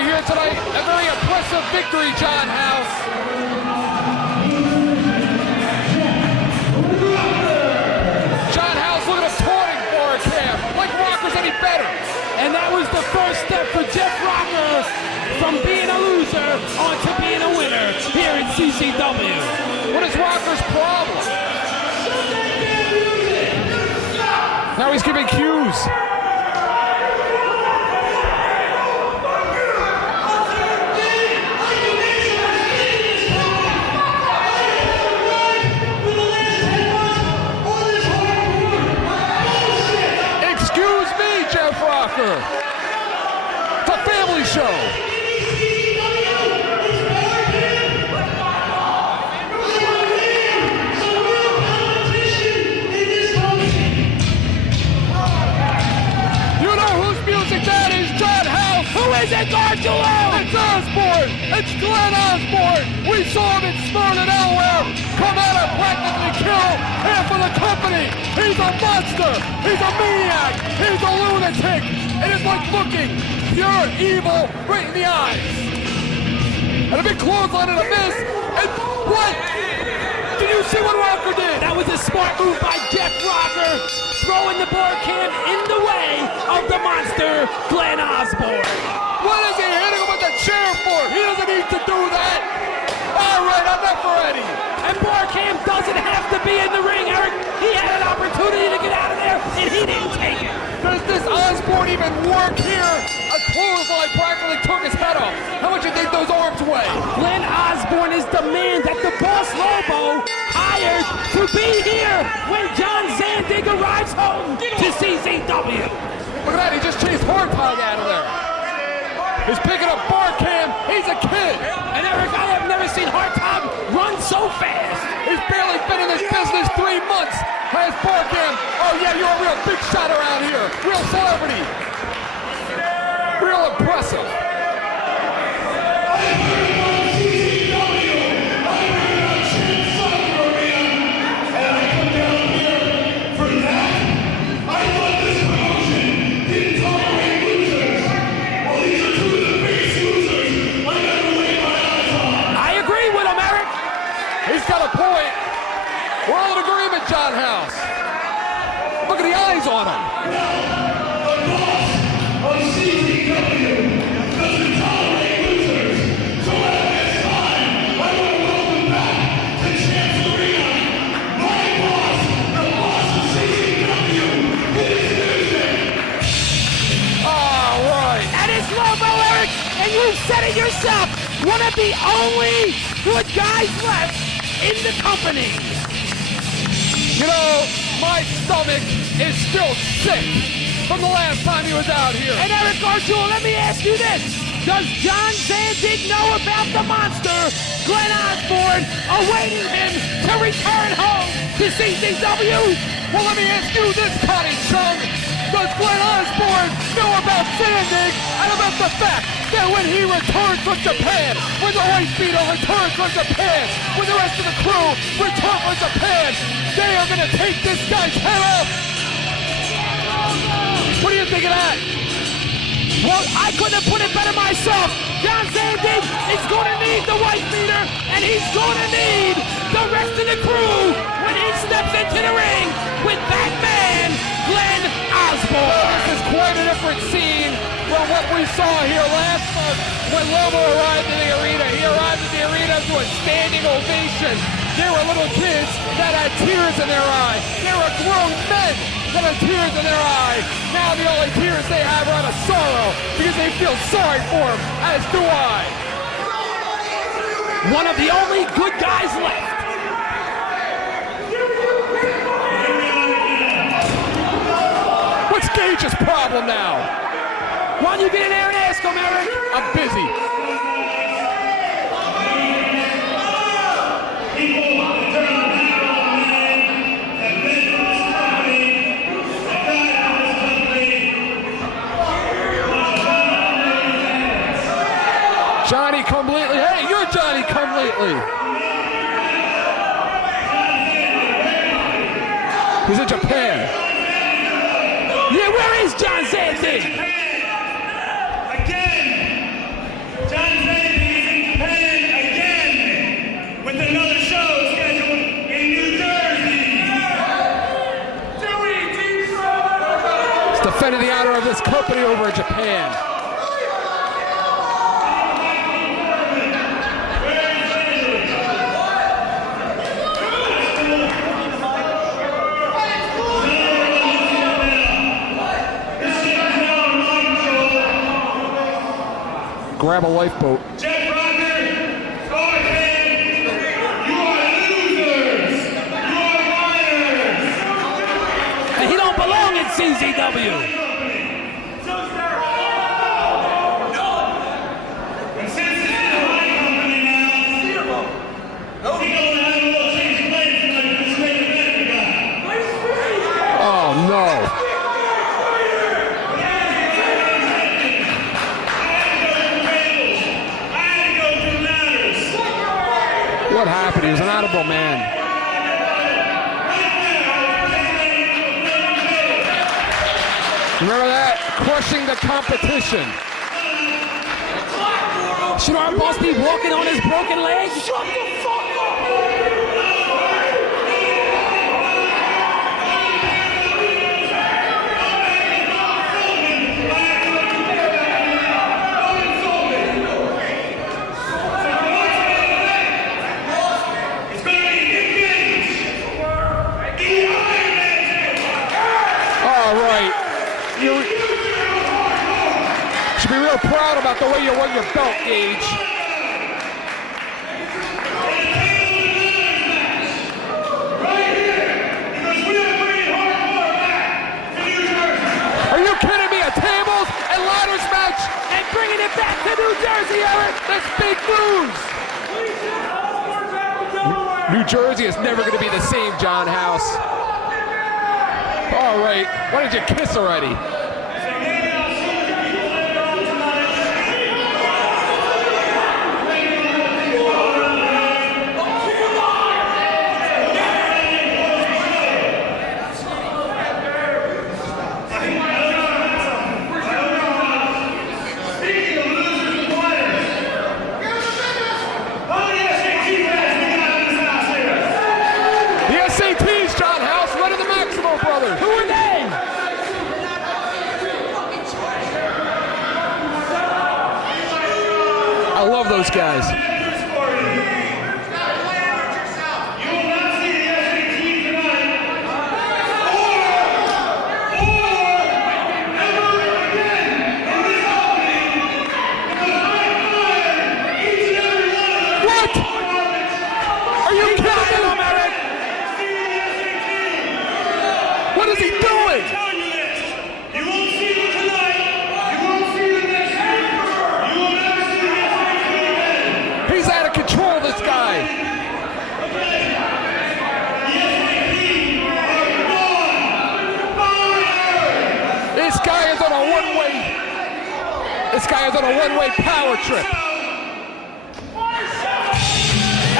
victory here tonight. A very impressive victory, John House. John House looking at taunting for a camp. Like Rocker's any better. And that was the first step for Jeff Rocker from being a loser onto being a winner here at CZW. What is Rocker's problem? Now he's giving cues. Excuse me, Jeff Rocker. It's a family show. Is it Gargilo? It's Osborne! It's Glenn Osborne! We saw him in Smyrna, Delaware! Come out and practically kill half of the company! He's a monster! He's a maniac! He's a lunatic! It is like looking pure evil right in the eyes! And a big clothesline and a miss! And what? Did you see what Rocker did? That was a smart move by Jeff Rocker, throwing the board cam in the way of the monster, Glenn Osborne. What is he hitting him with the chair for? He doesn't need to do that. All right, enough already. And Borkham doesn't have to be in the ring, Eric. He had an opportunity to get out of there, and he didn't take it. Does this Osborne even work here? A clothesline practically took his head off. How much do you think those arms weigh? Glenn Osborne is the man that the Boss Lobo hired to be here when John Zandig arrives home to CZW. Look at that, he just chased Hortog out of there. He's picking up Borkham. He's a kid. And Eric, I have never seen Hortog run so fast. He's barely been in this business 3 months. Has Borkham. Oh yeah, you're a real big shot around here. Real celebrity. Real impressive. Got a point. We're all in agreement, John House. Look at the eyes on him. The boss of CZW doesn't tolerate losers. So at this time, I want to welcome back to Champs Arena, my boss, the boss of CZW, this Tuesday. All right. And it's Lobo, Eric, and you said it yourself. One of the only good guys left in the company. You know, my stomach is still sick from the last time he was out here. And Eric Garjula, let me ask you this. Does John Zandig know about the monster, Glenn Osborne, awaiting him to return home to CZW? Well, let me ask you this, Connie Chung. Does Glenn Osborne know about Zandig and about the fact that when he returns from Japan, when the White Beetle returns from Japan, when the rest of the crew return from Japan, they are going to take this guy's head off? What do you think of that? Well, I couldn't have put it better myself. John Zandig is going to need the White Beater, and he's going to need the rest of the crew when he steps into the ring with that man, Glenn Osborne. This is quite a different scene from what we saw here last month when Lobo arrived in the arena. He arrived in the arena to a standing ovation. There were little kids that had tears in their eye. There were grown men that had tears in their eye. Now the only tears they have are out of sorrow because they feel sorry for him, as do I. One of the only good guys left. What's Gage's problem now? Why don't you get in there and ask him, Eric? I'm busy. Johnny Come Lately. Hey, you're Johnny Come Lately. He's in Japan. Yeah, where is John Zandig? Again, his company over in Japan. Grab a lifeboat. CZW. Oh no. What happened? He was an honorable man. Remember that? Crushing the competition. Should our boss be walking on his broken legs? Shut the fuck up! All right. You should be real proud about the way you won your belt, Gage. Are you kidding me? A tables and ladders match and bringing it back to New Jersey, Eric. That's big news. New Jersey is never going to be the same, John House. All right, why did you kiss already? Who are they? I love those guys. What? Are you kidding me? What is he doing? You won't see them tonight. You won't see them next week. You will never see them again. He's out of control, this guy. This guy is on a one-way. This guy is on a one-way power trip.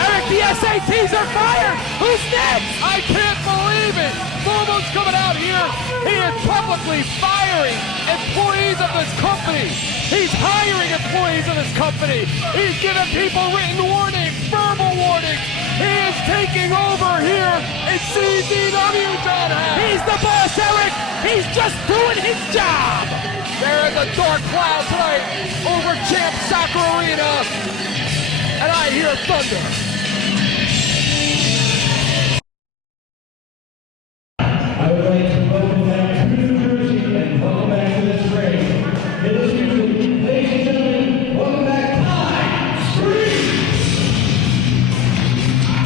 Eric, the SATs are fired. Who's next? I can't believe it. Momo's coming out here. He is publicly firing employees of this company. He's hiring employees of this company. He's giving people written warnings, verbal warnings. He is taking over here in CZW, John House. He's the boss, Eric. He's just doing his job. They're in the dark cloud tonight over Champ Soccer Arena. And I hear thunder. I would like to welcome back to New Jersey and welcome back to this ring. Ladies and gentlemen, welcome back Ty Street.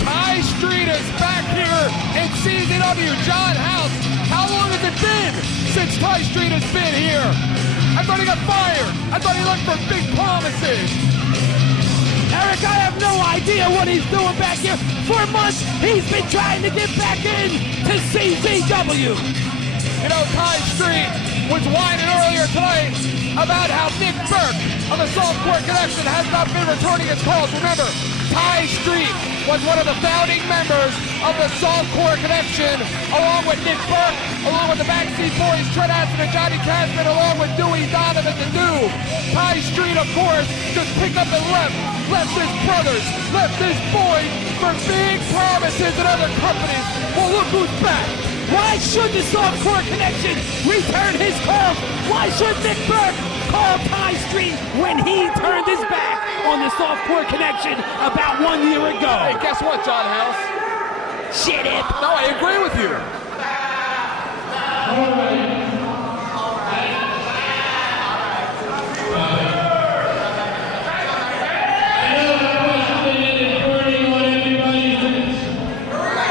Ty Street is back here in CZW. John House, how long has it been since Ty Street has been here? I thought he got fired. I thought he looked for big promises. Eric, I have no idea what he's doing back here. For months, he's been trying to get back in to CZW. You know, Ty Street was whining earlier tonight about how Nick Burke of the Softcore Connection has not been returning his calls. Remember, Ty Street was one of the founding members of the Softcore Connection, along with Nick Burke, along with the Backseat Boys, Trent Aston and Johnny Casman, along with Dewey Donovan the New. Ty Street, of course, just picked up and left his brothers, left his boys for big promises at other companies. Well, look who's back. Why should the softcore connection return his calls? Why should Nick Burke call Ty Street when he turned his back on the softcore connection about 1 year ago? Hey, guess what, John House? Shit it. No, I agree with you.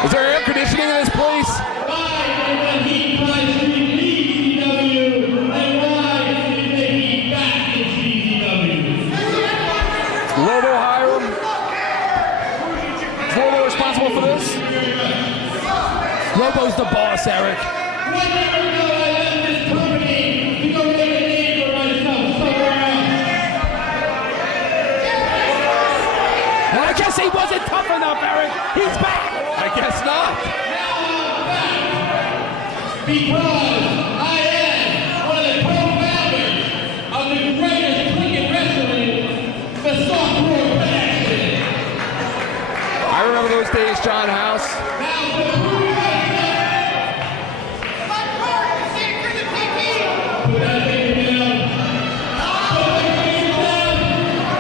Is there air conditioning in this place? Lobo Hiram. Is Lobo responsible for this? Lobo's the boss, Eric. I guess he wasn't tough enough, Eric. He's back. I guess not. Because I am one of the co-founders of the greatest cricket wrestling, the Softcore Connection. I remember those days, John House.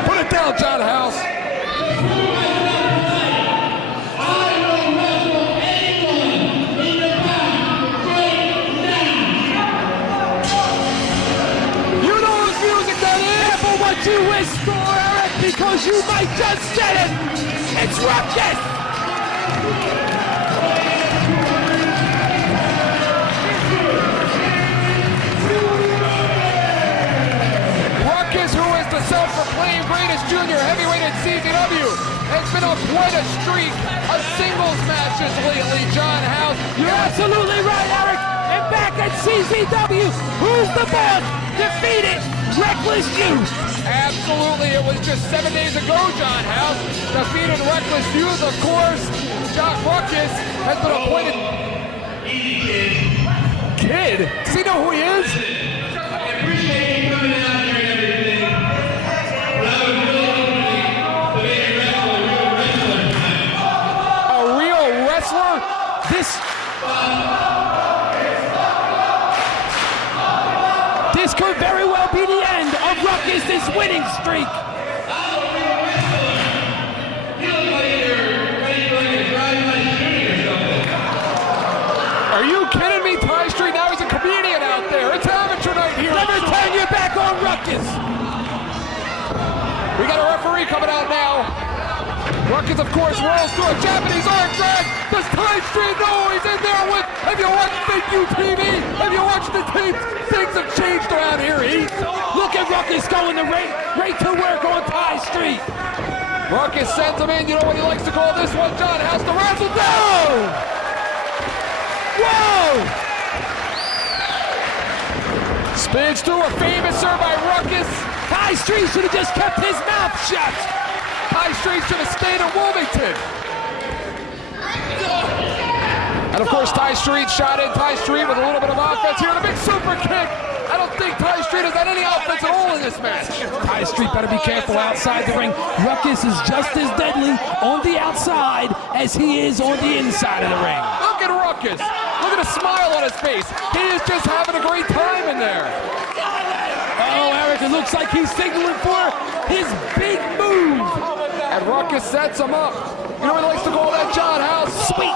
Put it down, John House. You wish for, Eric, because you might just get it. It's Ruckus. Ruckus, who is the self-proclaimed greatest junior heavyweight in CZW, has been on quite a streak of singles matches lately, John House. You're absolutely right, Eric. And back at CZW, who's the boss? Defeated Reckless Youth. Absolutely, it was just 7 days ago, John House. Defeated Reckless Youth, of course. John Ruckus has been appointed. Easy, kid. Kid? Does he know who he is? I appreciate you coming out here and everything. But I was really hoping to make a real wrestler tonight. A real wrestler? This could very well be the end of Ruckus' winning streak. Are you kidding me? Ty Street, now he's a comedian out there. It's amateur night here. Never turn your back on Ruckus. We got a referee coming out now. Ruckus, of course, rolls through a Japanese arm drag. Does Ty Street know he's in there with? Have you watched Big U TV? Have you watched the tapes? Things have changed around here. Look at Ruckus going right to work on Ty Street. Ruckus sends him in. You know what he likes to call this one, John? Has to razzle down. Whoa! Spins through a famous serve by Ruckus. Ty Street should have just kept his mouth shut. Ty Street should have stayed in Wilmington. And of course, Ty Street shot in. Ty Street with a little bit of offense here and a big super kick. I don't think Ty Street has had any offense at all in this match. Ty Street better be careful outside the ring. Ruckus is just as deadly on the outside as he is on the inside of the ring. Look at Ruckus. Look at the smile on his face. He is just having a great time in there. Oh, Eric, it looks like he's signaling for his big move. And Ruckus sets him up. You know what he likes to call that, John House? Sweet.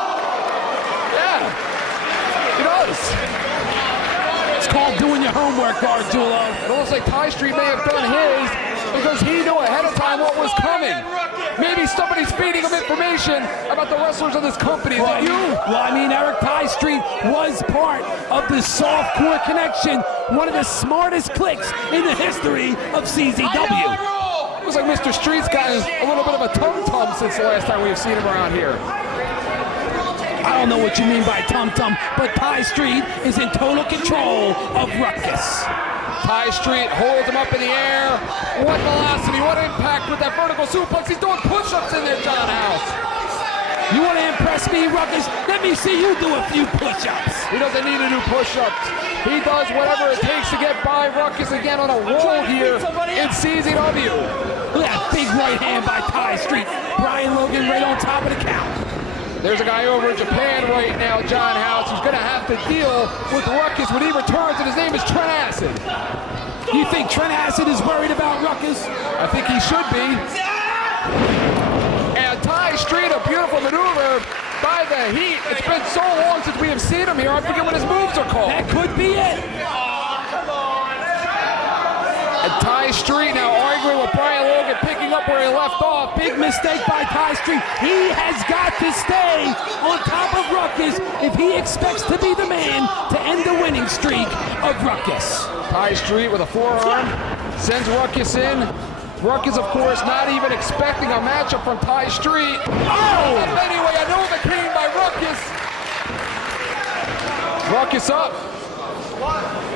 Yeah, he does. It's called doing your homework, Gargiulo. It looks like Ty Street may have done his because he knew ahead of time what was coming. Maybe somebody's feeding him information about the wrestlers of this company. Is it you? Well, I mean, Eric, Ty Street was part of the Softcore Connection, one of the smartest clicks in the history of CZW. Looks like Mr. Street's gotten a little bit of a tum-tum since the last time we've seen him around here. I don't know what you mean by tum-tum, but Ty Street is in total control of Ruckus. Ty Street holds him up in the air. What velocity, what impact with that vertical suplex. He's doing push-ups in there, John House. You want to impress me, Ruckus? Let me see you do a few push-ups. He doesn't need to do push-ups. He does whatever it takes to get by Ruckus again on a roll here in CZW. Look at that big right hand by Ty Street. Brian Logan right on top of the count. There's a guy over in Japan right now, John House, who's gonna have to deal with Ruckus when he returns, and his name is Trent Acid. You think Trent Acid is worried about Ruckus? I think he should be. And Ty Street, a beautiful maneuver by the Heat. It's been so long since we have seen him here, I forget what his moves are called. That could be it. And Ty Street now arguing with Brian Logan, picking up where he left off. Big mistake by Ty Street. He has got to stay on top of Ruckus if he expects to be the man to end the winning streak of Ruckus. Ty Street with a forearm, sends Ruckus in. Ruckus, of course, not even expecting a matchup from Ty Street. Oh! And anyway, I know the king by Ruckus. Ruckus up.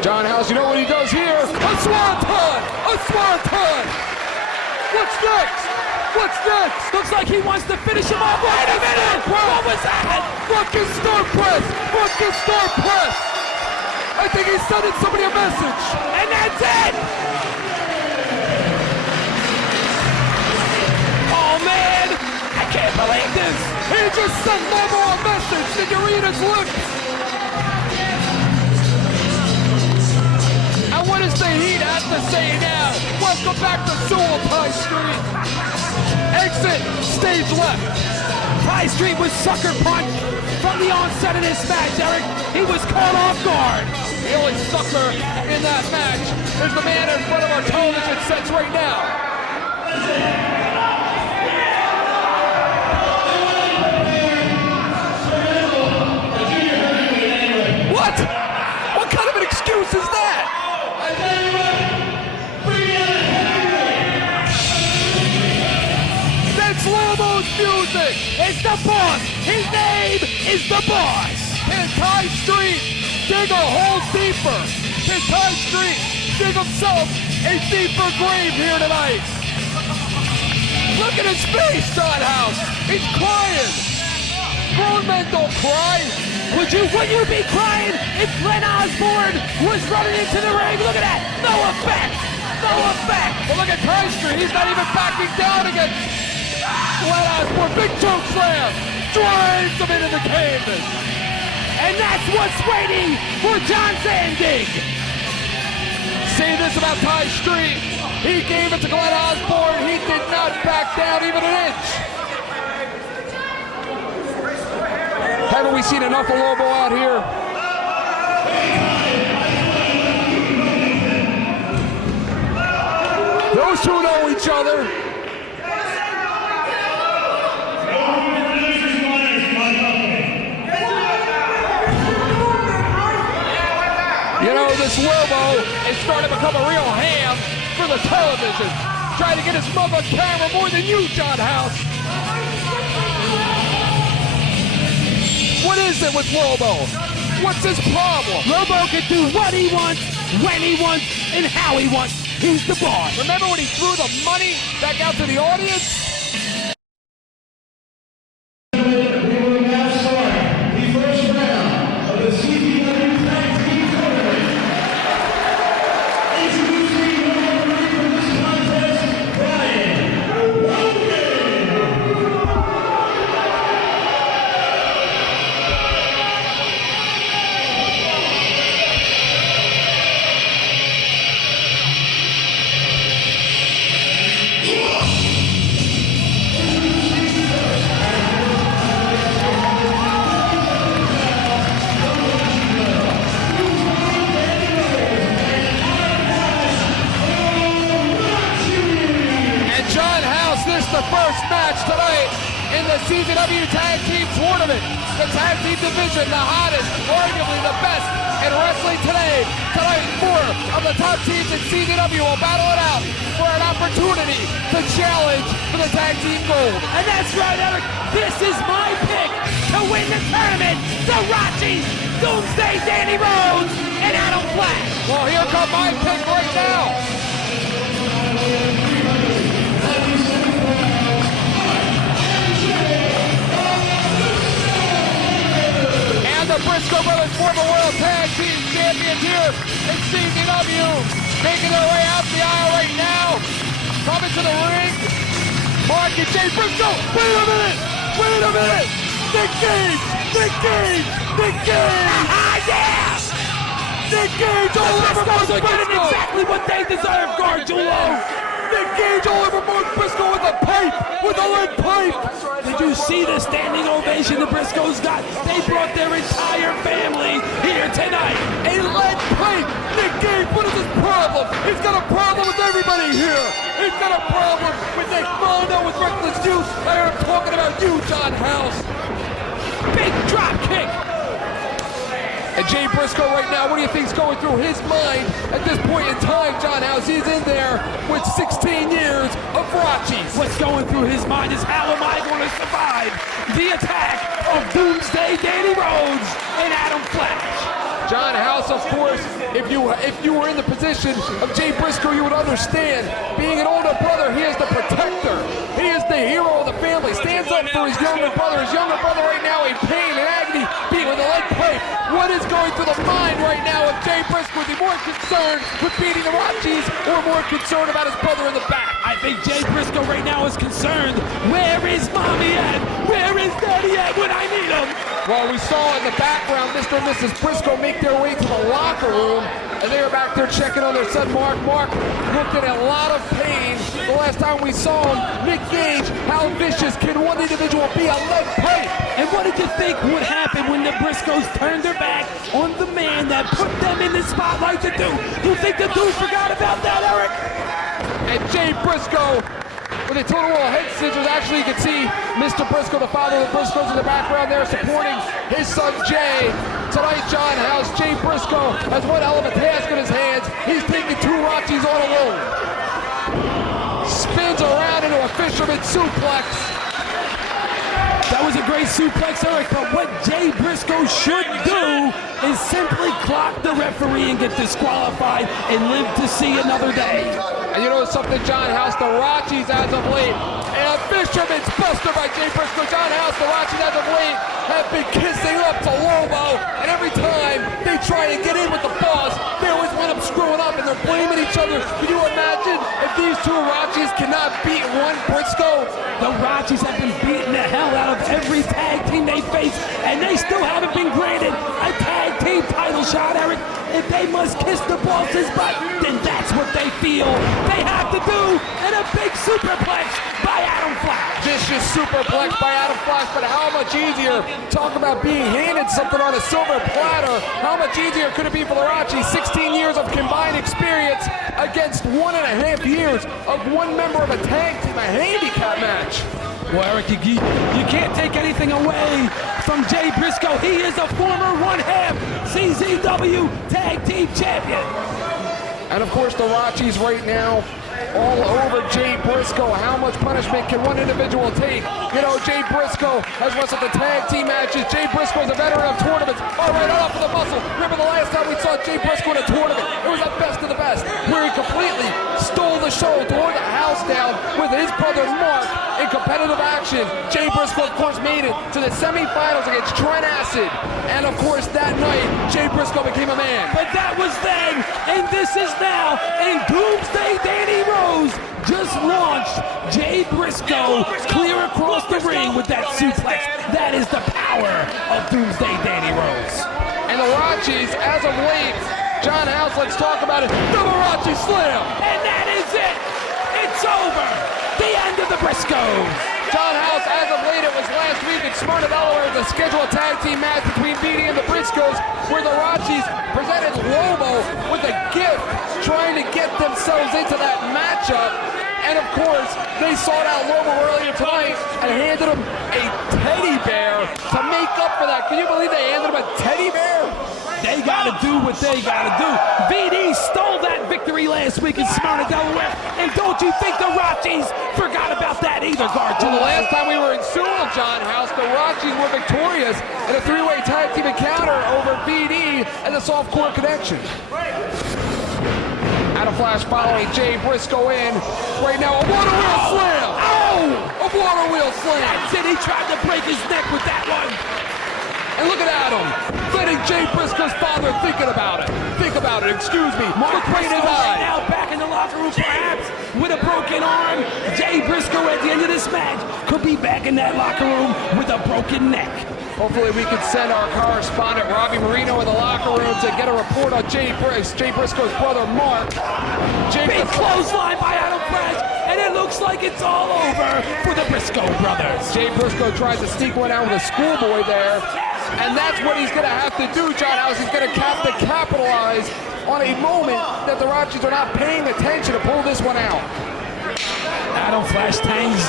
John House, you know what he does here? A swanton! A swanton! What's next? What's next? Looks like he wants to finish him off. Wait a minute! What was that? Ruckus star press! Ruckus star press! I think he's sending somebody a message. And that's it! Oh man! I can't believe this! He just sent Lobo a message to Dorita's lips. And what does the Heat have to say now? Welcome back to Sewell, Ty Street. Exit, stage left. Ty Street was sucker punched from the onset of this match, Eric. He was caught off guard. The only sucker in that match is the man in front of our television sets right now. What? What kind of an excuse is that? That's Lobo's music. It's the boss. His name is the boss. And Ty Street dig a hole deeper. Can Ty Street dig himself a deeper grave here tonight? Look at his face, John House. He's crying. Grown men don't cry. Would you be crying if Glenn Osborne was running into the ring? Look at that. No effect. No effect. Well, look at Ty Street. He's not even backing down against Glenn Osborne. Big choke slam. Drives him into the canvas. And that's what's waiting for John Zandig. Say this about Ty Street. He gave it to Glenn Osborne. He did not back down even an inch. Haven't we seen enough of Lobo out here? Those two know each other. You know, this Lobo is starting to become a real ham for the television. Trying to get his mug on camera more than you, John House. What is it with Lobo? What's his problem? Lobo can do what he wants, when he wants, and how he wants. He's the boss. Remember when he threw the money back out to the audience? We will now start the first round of the CZW Tag Team Tournament. Introducing the referee for this contest, Brian Logan. The first match tonight in the CZW Tag Team Tournament. The Tag Team Division, the hottest, arguably the best in wrestling today. Tonight, 4 of the top teams in CZW will battle it out for an opportunity to challenge for the Tag Team Gold. And that's right, Eric. This is my pick to win the tournament. Sorachi, Doomsday Danny Rhodes, and Adam Flash. Well, here come my pick right now. The Briscoe Brothers former World Tag Team Champions here in CZW, making their way out the aisle right now. Coming to the ring, Mark and Jay Briscoe. Wait a minute! Wait a minute! Nick Gage! Nick Gage! Nick Gage! Yeah! Nick Gage all over Mark Briscoes are getting Briscoe! exactly what they deserve, Gargiulo. Nick Gage all over Mark Briscoe with a pipe! With a lead pipe! Did you see the standing ovation the Briscoes got? They brought their entire family here tonight. A lead pipe! Nick Gage, what is his problem? He's got a problem with everybody here! He's got a problem with Nick Mondo with reckless use! I'm talking about you, John House! Big drop kick. And Jay Briscoe right now, what do you think's going through his mind at this point in time, John House? He's in there with 16 years of Rocchies. What's going through his mind is how am I going to survive the attack of Doomsday Danny Rhodes and Adam Flash? John House, of course, if you were in the position of Jay Briscoe, you would understand. Being an older brother, he is the protector. He is the hero of the family. Stands up for his younger brother. His younger brother right now in pain and agony, being with a lead pipe. What is going through the mind right now of Jay Briscoe? Is he more concerned with beating the Rocchies or more concerned about his brother in the back? I think Jay Briscoe right now is concerned. Where is mommy at? Where is daddy at when I need him? Well, we saw in the background Mr. and Mrs. Briscoe make their way to the locker room, and they were back there checking on their son Mark. Mark looked in a lot of pain the last time we saw him. Nick Gage, how vicious can one individual be? A lead pipe. And what did you think would happen when the Briscoes turned their back on the man that put them in the spotlight to do? You think the dude forgot about that, Eric? And Jay Briscoe with a total roll of head scissors. Actually, you can see Mr. Briscoe, the father of the Briscoes, in the background there supporting his son Jay. Tonight, John House, Jay Briscoe has one hell of a task in his hands. He's taking two Rocchies all alone. Spins around into a fisherman suplex. That was a great suplex, Eric, but what Jay Briscoe should do is simply clock the referee and get disqualified and live to see another day. And you know something, John House, the Rocchies as of late, and a fisherman's buster by Jay Briscoe. John House, the Rocchies as of late have been kissing up to Lobo, and every time they try to get in with the boss, they always wind up screwing up and they're blaming each other. Can you imagine if these two Rocchies cannot beat one Briscoe? The Rocchies have been beating the hell out of every tag team they face, and they still haven't been granted a tag team title shot, Eric. If they must kiss the boss's butt, then that's what they feel they have to do, and a big superplex by Adam Flash. Vicious superplex by Adam Flash, but how much easier, talk about being handed something on a silver platter, how much easier could it be for the Rocchies? 16 years of combined experience against 1.5 years of one member of a tag team, a handicap match. Well, Eric, you can't take anything away from Jay Briscoe. He is a former one-half CZW Tag Team Champion. And of course, the Rocchies right now all over Jay Briscoe. How much punishment can one individual take? You know, Jay Briscoe has wrestled the tag team matches. Jay Briscoe is a veteran of tournaments. All right, off of the muscle. Remember the last time we saw Jay Briscoe in a tournament? It was at Best of the Best, where he completely stole the show, tore the house down with his brother Mark in competitive action. Jay Briscoe, of course, made it to the semifinals against Trent Acid. And of course, that night, Jay Briscoe became a man. But that was then, and this is now, and Doomsday Danny Rose just launched Jay Briscoe clear across the ring with that suplex. That is the power of Doomsday Danny Rose. And the Rocchies, as of late, John House, let's talk about it. Double Rocchi slam. And that is it. It's over. The end of the Briscoes. John House, as of late, it was last week in Smyrna, Delaware, to schedule a tag team match between BD and the Briscoes, where the Rocchies presented Lobo with a gift, trying to get themselves into that matchup. And of course, they sought out Lobo earlier tonight and handed him a teddy bear to make up for that. Can you believe they handed him a teddy bear? They gotta do what they gotta do. VD stole that victory last week in Smyrna, Delaware. And don't you think the Rocchies forgot about that either, Well, Gargiulo? the last time we were in Sewell, John House, the Rocchies were victorious in a three-way tag team encounter over VD and the Softcore Connection. Adam Flash following Jay Briscoe in. Right now, a water wheel slam! Oh! A water wheel slam! That's it, he tried to break his neck with that one. And look at Adam, letting Jay Briscoe's father thinking about it. Think about it, excuse me. Look right in his eye. Now back in the locker room, perhaps with a broken arm. Jay Briscoe at the end of this match could be back in that locker room with a broken neck. Hopefully we can send our correspondent Robbie Marino in the locker room to get a report on Jay Briscoe's brother Mark. Big clothesline by Adam Flash, and it looks like it's all over for the Briscoe brothers. Jay Briscoe tries to sneak one out with a schoolboy there, and that's what he's going to have to do, John House. He's going to have to capitalize on a moment that the Rochis are not paying attention to pull this one out. Adam Flash tangs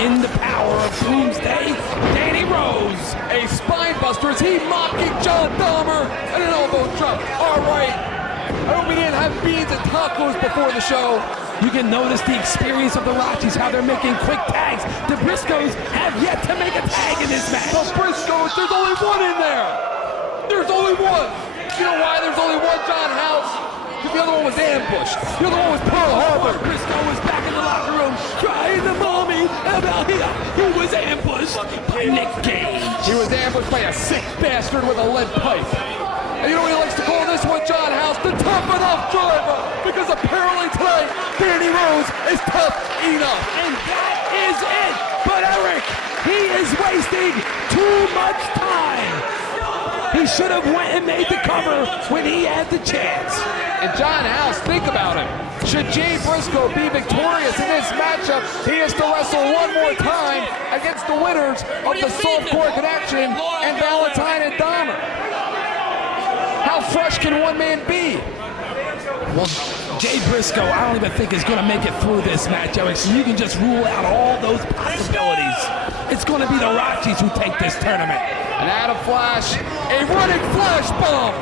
in the power of Doomsday. Danny Rose. A spine buster. Is he mocking John Dahmer? And an elbow drop. All right. I hope we didn't have beans and tacos before the show. You can notice the experience of the Rochis, how they're making quick tags. The Briscoes have yet to make a tag in this match. The Briscoes, there's only one in there. There's only one. You know why there's only one, John House? Because the other one was ambushed. The other one was Pearl Harbor. Briscoe was back in the locker room trying to mommy about here. He was ambushed by Nick Gage. He was ambushed by a sick bastard with a lead pipe. And you know what he likes to call this one, John House? The tough enough driver. Because apparently tonight, Danny Rose is tough enough. And that is it. But Eric, he is wasting too much time. He should have went and made the cover when he had the chance. And John House, think about it. Should Jay Briscoe be victorious in this matchup, he has to wrestle one more time against the winners of the Softcore Connection and Valentine and Dahmer. How fresh can one man be? Well, Jay Briscoe, I don't even think is going to make it through this match, Eric, so you can just rule out all those possibilities. It's going to be the Rochis who take this tournament. And Adam Flash, a running flash bomb.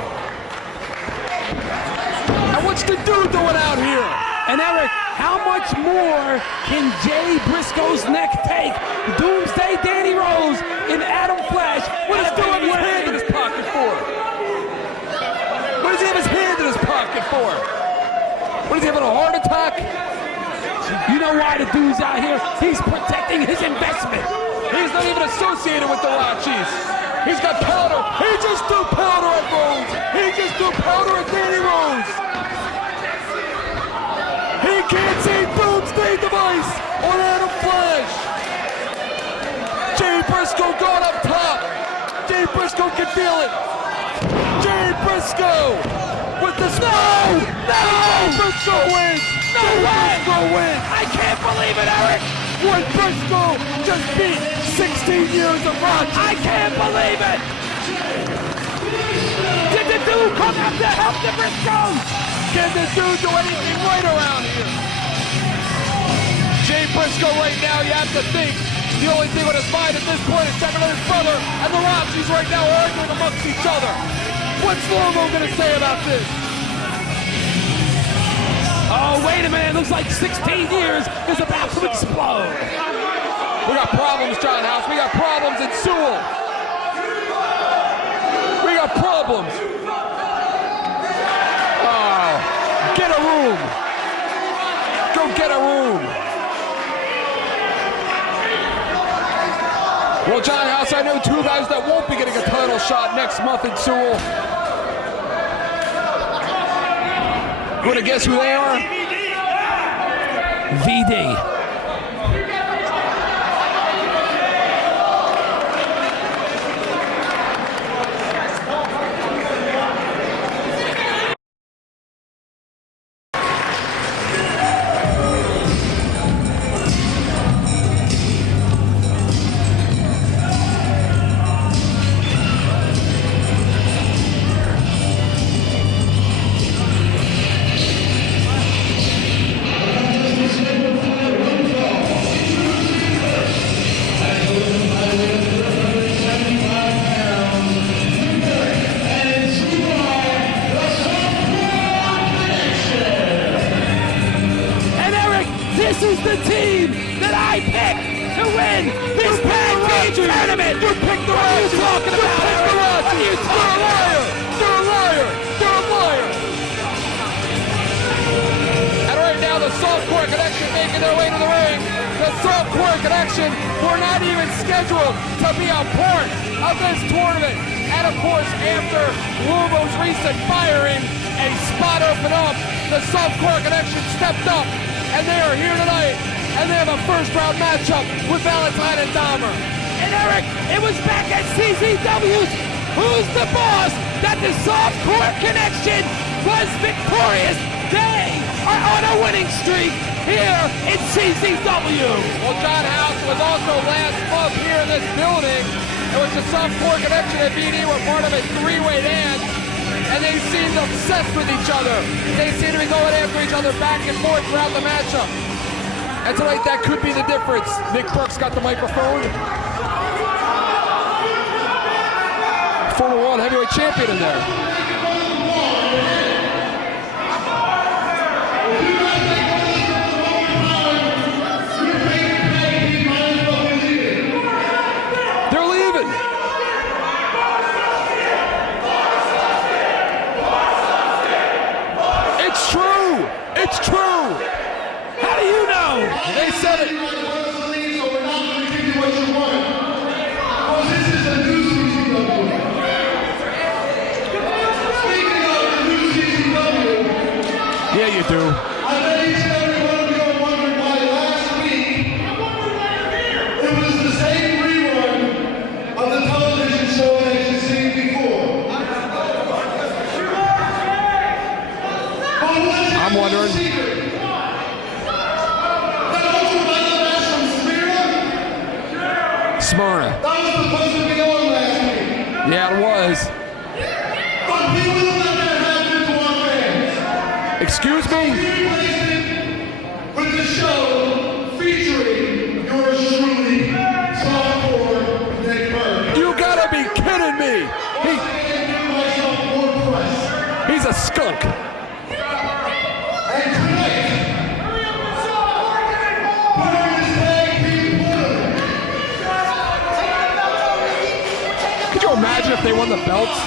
And what's the dude doing out here? And Eric, how much more can Jay Briscoe's neck take? Doomsday Danny Rose and Adam Flash. What is doing his hand in his pocket for? What does he have his hand in his pocket for? What is he having, a heart attack? You know why the dude's out here? He's protecting his investment. He's not even associated with the Rochis. He's got powder. He just threw powder at Rose. He just threw powder at Danny Rose. He can't see Doomsday device on Adam Flash. Jay Briscoe going up top. Jay Briscoe can feel it. Jay Briscoe with the No! Jay Briscoe wins. No Jay way! Briscoe wins. I can't believe it, Eric! Wood Briscoe just beat 16 years of Rochis. I can't believe it! Did the dude come out to help the Briscoes? Can the dude do anything right around here? Jay Briscoe right now, you have to think, the only thing on his mind at this point is checking on his brother, and the Rochis right now arguing amongst each other. What's Lomo going to say about this? Oh, wait a minute. It looks like 16 years is about to explode. We got problems, John House. We got problems in Sewell. We got problems. Oh, get a room. Go get a room. Well, John House, I know two guys that won't be getting a title shot next month in Sewell. You want to guess who they are? VD. This is the team that I picked to win this tag team tournament. You picked the Rochis. What are you talking about, Eric? What are you talking about? You're a liar. You're a liar. And right now, the Softcore Connection making their way to the ring. The the Softcore Connection were not even scheduled to be a part of this tournament. And of course, after Lubo's recent firing, a spot opened up. The Softcore Connection stepped up, and they are here tonight, and they have a first-round matchup with Valentine and Dahmer. And Eric, it was back at CZW's Who's the Boss that the Softcore Connection was victorious. They are on a winning streak here in CZW. Well, John House was also last month here in this building, in which the Softcore Connection and BD were part of a three-way dance, and they seemed obsessed with each other. They seemed to be going after each other back and forth throughout the matchup. And tonight, that could be the difference. Nick Burke's got the microphone. Former World Heavyweight Champion in there. They're leaving. It's true. It's true. How do you know? They said it. Yeah, you do. I bet each and every one of you are wondering why last week it was the same rerun of the television show that you've seen before. I'm wondering. That ultraviolet match from Smyrna. That was supposed to be on last week. Yeah, it was. But we will let that happen to our fans. Excuse me? With the show featuring yours truly, Softcore Nick Burke. You gotta be kidding me. I can't give myself more press. He's a skunk. And tonight, putting this tag team tournament, Could you imagine if they won the belts?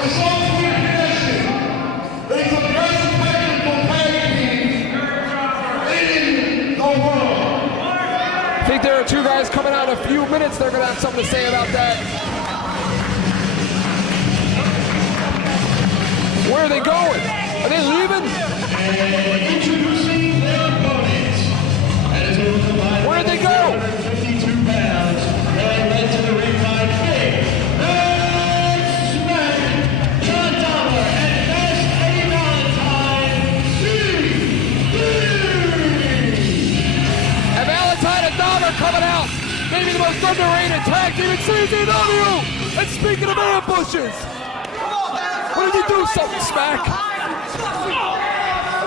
the Softcore Connection is the best technical tag team in the world. I think there are two guys coming out in a few minutes. They're gonna have something to say about that. Where are they going? Are they leaving? Introducing their opponents. At a total combined Where'd they go? 152 pounds, going right to the ringside king. Let's smack John Dahmer and Best Eddie Valentine, And Valentine and Dahmer coming out. Maybe the most underrated tag team in CZW. And speaking of ambushes, what did you do something, Smack?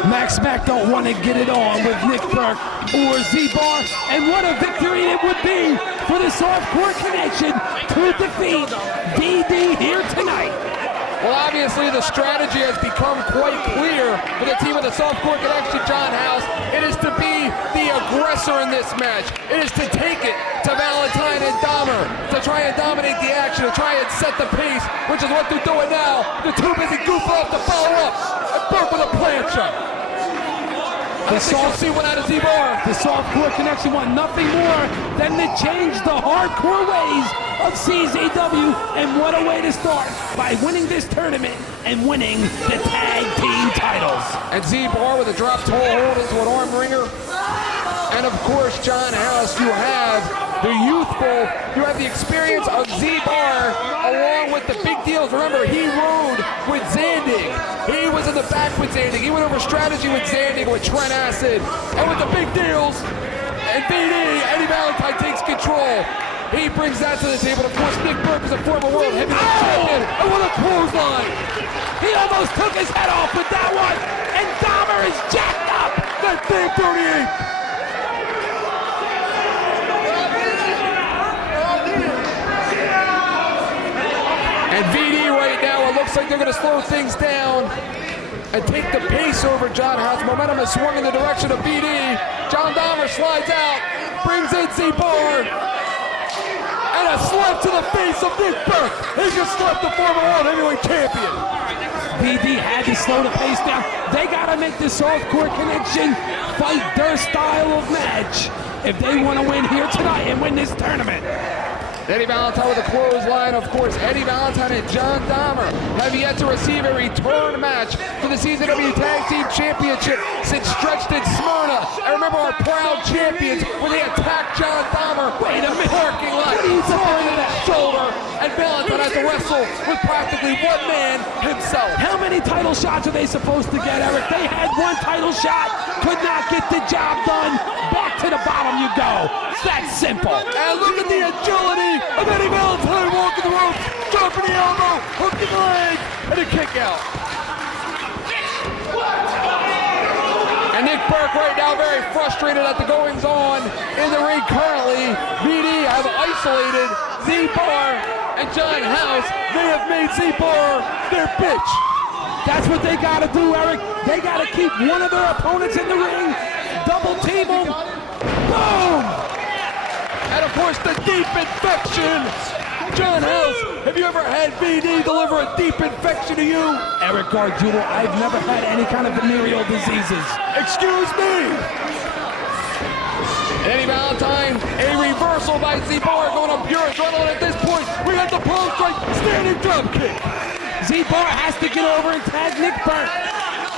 Max Mack don't want to get it on with Nick Burke or Z-Bar, and what a victory it would be for the Softcore Connection to defeat DD here tonight. Well, obviously the strategy has become quite clear for the team of the Softcore Connection, John House. It is to be the aggressor in this match. It is to take it to Valentine and Dahmer, to try and dominate the action, to try and set the pace, which is what they're doing now. They're too busy goofing off to follow up. And Burke with a plancha. I think you'll see one out of Z-Bar. The Softcore Connection want nothing more than to change the hardcore ways of CZW, and what a way to start by winning this tournament and winning the tag team titles. And Z-Bar with a drop toe hold into an arm wringer. And of course, John House, you have the youthful, you have the experience of Z-Bar along with the big deals. Remember, he rode with Zandig. He was in the back with Zandig. He went over strategy with Zandig, with Trent Acid, and with the big deals. And BD, Eddie Valentine takes control. He brings that to the table. Of course, Nick Burke is a former world heavyweight champion. And what a clothesline. He almost took his head off with that one, and Dahmer is jacked up. That big 38. And VD right now, it looks like they're going to slow things down and take the pace over John House. Momentum has swung in the direction of VD. John Dahmer slides out, brings in Z-Bar, and a a slap to the face of Nick Burke. He just slapped the former World Heavyweight Champion. VD had to slow the pace down. They got to make the softcore connection fight their style of match if they want to win here tonight and win this tournament. Eddie Valentine with a clothesline. Of course, Eddie Valentine and John Dahmer have yet to receive a return match for the CZW Tag Team Championship since stretched in Smyrna. I remember our proud champions when they attacked John Dahmer in the parking lot, throwing him his shoulder, and Valentine had to wrestle with practically one man himself. How many title shots are they supposed to get, Eric? They had one title shot, could not get the job done. Back to the bottom you go. It's that simple. And look at the agility of Eddie Valentine walking the ropes, dropping the elbow, hooking the leg, and a kick out. And Nick Burke right now very frustrated at the goings on in the ring currently. VD have isolated Z-Bar and John House. They have made Z-Bar their bitch. That's what they got to do, Eric. They got to keep one of their opponents in the ring, double team them, boom! And of course, the deep infection. John House, have you ever had VD deliver a deep infection to you? Eric Gargiulo, I've never had any kind of venereal diseases. Excuse me. Eddie Valentine, a reversal by Z-Bar going up pure adrenaline at this point. We got the palm strike, standing drop kick. Z-Bar has to get over and tag Nick Burke.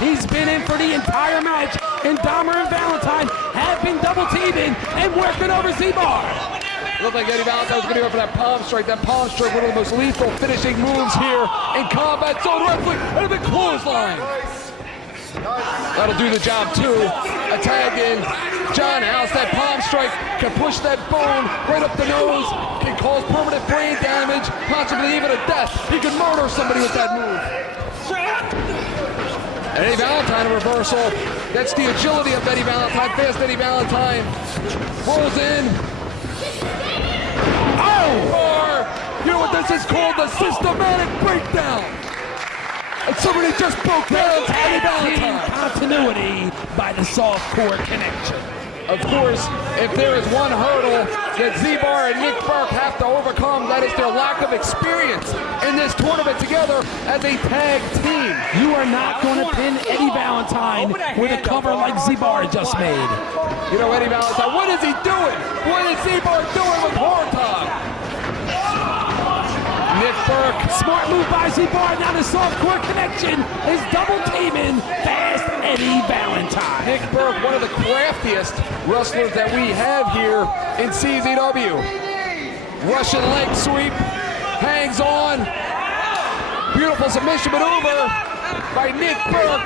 He's been in for the entire match, and Dahmer and Valentine have been double teaming and working over Z-Bar. Looked like Eddie Valentine was going to go for that palm strike. That palm strike, one of the most lethal finishing moves here in combat zone wrestling, and a big clothesline. That'll do the job too. A tag in. John House, that palm strike can push that bone right up the nose, can cause permanent brain damage, possibly even a death. He can murder somebody with that move. Eddie Valentine, a reversal. That's the agility of Eddie Valentine. Fast Eddie Valentine rolls in. Or, you know what this is called? The systematic breakdown. And somebody just broke down Eddie Valentine. Continuity by the softcore connection. Of course, if there is one hurdle that Z-Bar and Nick Burke have to overcome, that is their lack of experience in this tournament together as a tag team. You are not going to pin Eddie Valentine with a cover like Z-Bar just made. You know, Eddie Valentine, what is he doing? What is Z-Bar doing with Hortog? Nick Burke. Smart move by Z-Bar. Now the softcore connection is double teaming Fast Eddie Valentine. Nick Burke, one of the craftiest wrestlers that we have here in CZW. Russian leg sweep, hangs on. Beautiful submission maneuver by Nick Burke.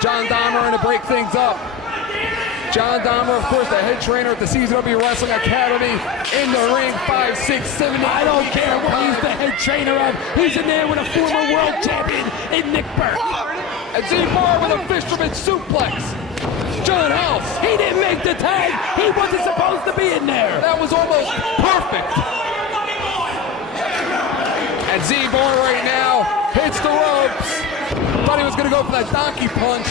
John Dahmer in to break things up. John Dahmer, of course, the head trainer at the CZW Wrestling Academy, in the ring, 5'6", 7'8". I don't care what he's the head trainer of. He's in there with a former world champion in Nick Burke. And Z-Bar with a fisherman suplex. John House. He didn't make the tag. He wasn't supposed to be in there. That was almost perfect. And Z-Bar right now hits the ropes. Thought he was going to go for that donkey punch.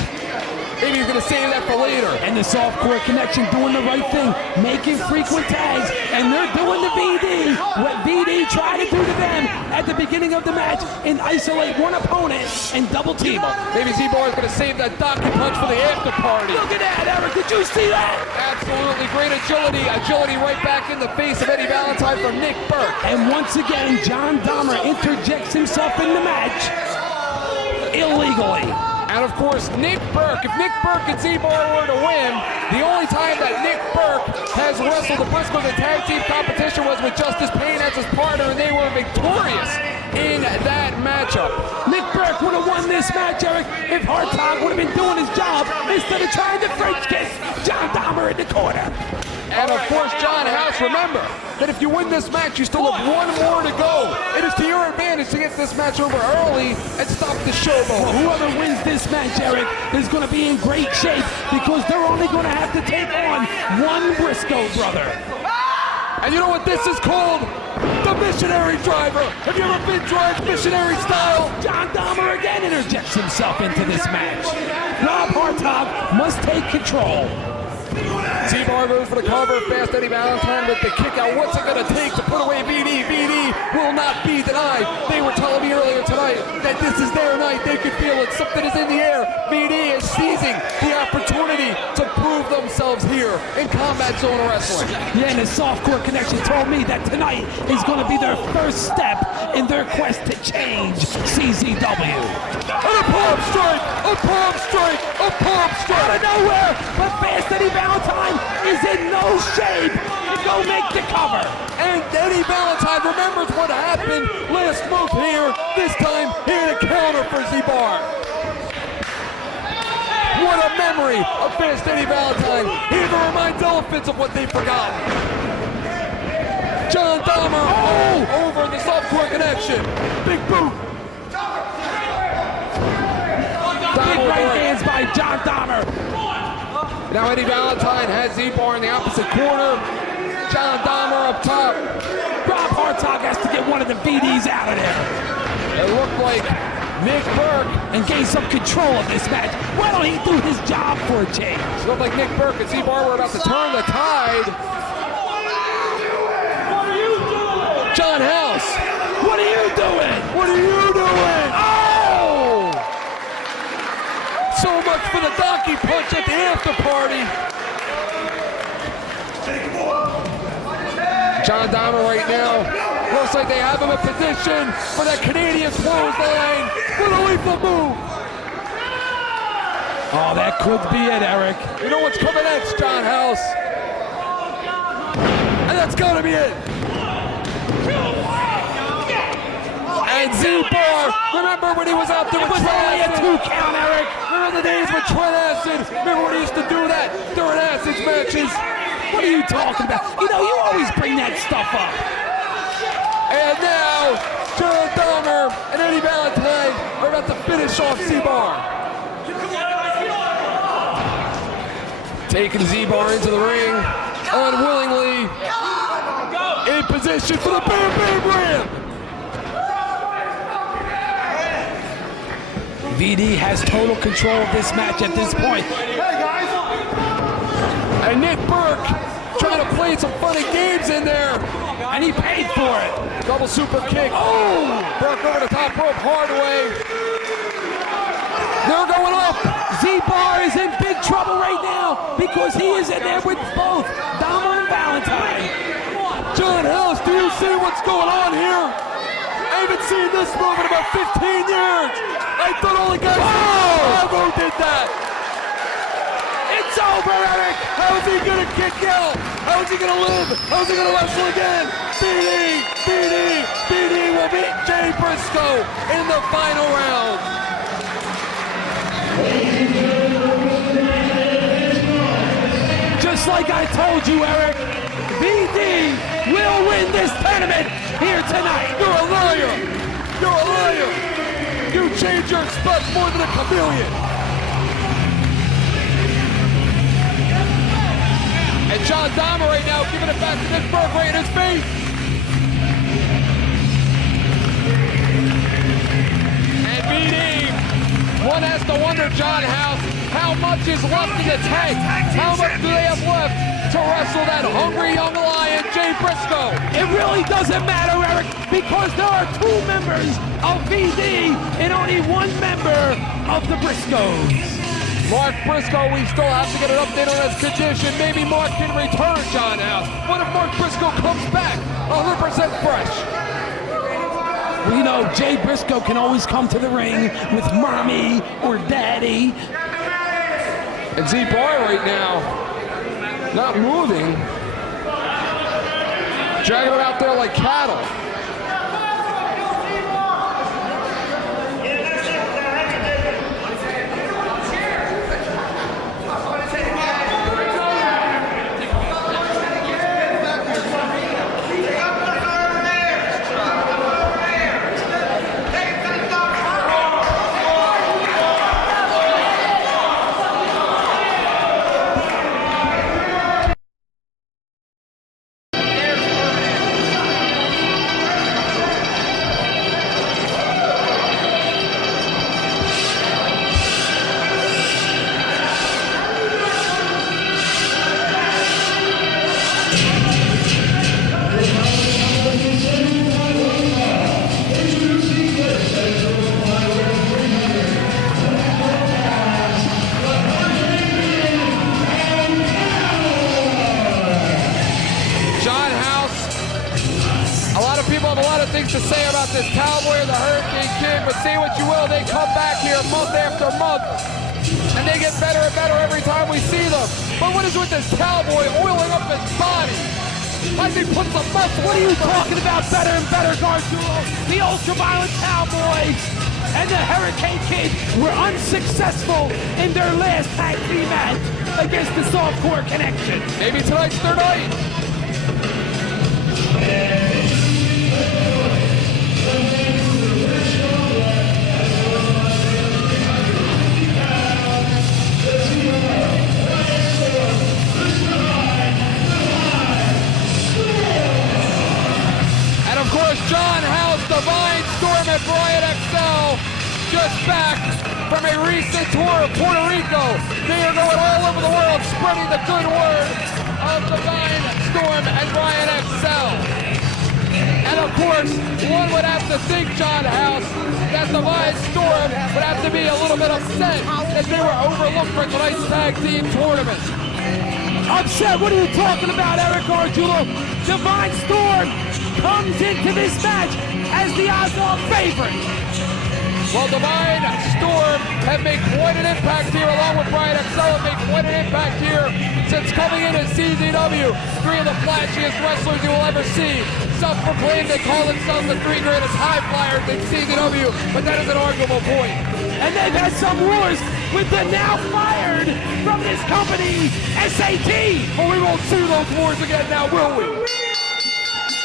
Maybe he's going to save that for later. And the softcore connection doing the right thing, making frequent tags, and they're doing the VD. What VD tried to do to them at the beginning of the match and isolate one opponent and double team them. Maybe Z-Bar is going to save that donkey punch for the after party. Look at that, Eric. Did you see that? Absolutely great agility. Agility right back in the face of Eddie Valentine from Nick Burke. And once again, John Dahmer interjects himself in the match illegally. And of course, Nick Burke, if Nick Burke and Z-Bar were to win, the only time that Nick Burke has wrestled the Briscoes in tag team competition was with Justice Payne as his partner, and they were victorious in that matchup. Nick Burke would have won this match, Eric, if Hartog would have been doing his job instead of trying to French kiss John Dahmer in the corner. And of course, John House, remember that if you win this match, you still have one more to go. It is to your advantage to get this match over early and stop the showboat. Well, whoever wins this match, Eric, is going to be in great shape because they're only going to have to take on one Briscoe brother. And you know what this is called? The missionary driver. Have you ever been drive missionary style? John Dahmer again interjects himself into this match. Rob Hartog must take control. Z-Bar goes for the cover. Fast Eddie Valentine with the kick out. What's it going to take to put away VD? VD will not be denied. They were telling me earlier tonight that this is their night. They could feel it. Something is in the air. VD is seizing the opportunity to prove themselves here in Combat Zone Wrestling. Yeah, and the softcore connection told me that tonight is going to be their first step in their quest to change CZW. And a palm strike! A palm strike! A palm strike! Out of nowhere, but Fast Eddie Valentine is in no shape to go make the cover. And Eddie Valentine remembers what happened last month here. This time, he had a counter for Z-Bar. What a memory of Fast Eddie Valentine. He even reminds elephants of what they've forgotten. John Dahmer, over the softcore connection. Big boot. Big right hands by John Dahmer. Now Eddie Valentine has Z-Bar in the opposite corner. John Dahmer up top. Rob Hartog has to get one of the VDs out of there. It looked like Nick Burke and gain some control of this match. Why don't he do his job for a change? It looked like Nick Burke and Z-Bar were about to turn the tide. John House. What are you doing? What are you doing? Oh! So much for the donkey punch at the after party. John Dahmer right now. Looks like they have him in position for that Canadian clothesline with a lethal move. Oh, that could be it, Eric. You know what's coming next, John House? And that's gotta be it. And Z-Bar, remember when he was out there with It was only a 2 count, Eric. Remember the days with Trent Acid? Remember when he used to do that during Acid's matches? What are you talking about? You know, you always bring that stuff up. And now, John Dahmer and Eddie Valentine are about to finish off Z-Bar. Taking Z-Bar into the ring, unwillingly in position for the Bam Bam Ram. VD has total control of this match at this point. And Nick Burke trying to play some funny games in there. And he paid for it. Double super kick. Oh! Burke over the top rope, hard way. They're going up. Z-Bar is in big trouble right now because he is in there with both Dahmer and Valentine. John House, do you see what's going on here? I haven't seen this move in about 15 years. I thought only guys Bravo did that. It's over, Eric. How is he gonna kick out? How is he gonna live? How is he gonna wrestle again? BD will beat Jay Briscoe in the final round. Just like I told you, Eric, VD will win this tournament here tonight. You're a liar. You're a liar. You change your spots more than a chameleon. And John Dahmer right now giving it back to Nick Burke right in his face. And BD, one has to wonder, John House, how much is left in the tank? How much do they have left to wrestle that hungry young lion, Jay Briscoe? It really doesn't matter, Eric, because there are 2 members of VD and only 1 member of the Briscoes. Mark Briscoe, we still have to get an update on his condition. Maybe Mark can return, John House. What if Mark Briscoe comes back 100% fresh? Well, you know, Jay Briscoe can always come to the ring with mommy or daddy. And Z-Bar right now, not moving. Dragging him out there like cattle. things to say about this Cowboy and the Hurricane Kid, but say what you will, they come back here month after month, and they get better and better every time we see them. But what is with this Cowboy oiling up his body? Like he puts some muscle. What are you talking about? Better and better, Gargiulo. The ultra-violent Cowboys and the Hurricane Kid were unsuccessful in their last tag team match against the Softcore Connection. Maybe tonight's their night. And of course, John House, Divine Storm, and Brian XL just back from a recent tour of Puerto Rico. They are going all over the world spreading the good word of Divine Storm and Brian XL. And of course, one would have to think, John House, that Divine Storm would have to be a little bit upset that they were overlooked for tonight's tag team tournament. Upset? What are you talking about, Eric Gargiulo? Divine Storm comes into this match as the odds-on favorite. Well, Divine Storm have made quite an impact here, along with Brian XL have made quite an impact here since coming in as CZW. Three of the flashiest wrestlers you will ever see. Self-proclaimed, they call themselves the three greatest high flyers in CZW, but that is an arguable point. And they've had some wars with the now fired from this company, SAT. But we won't see those wars again now, will we?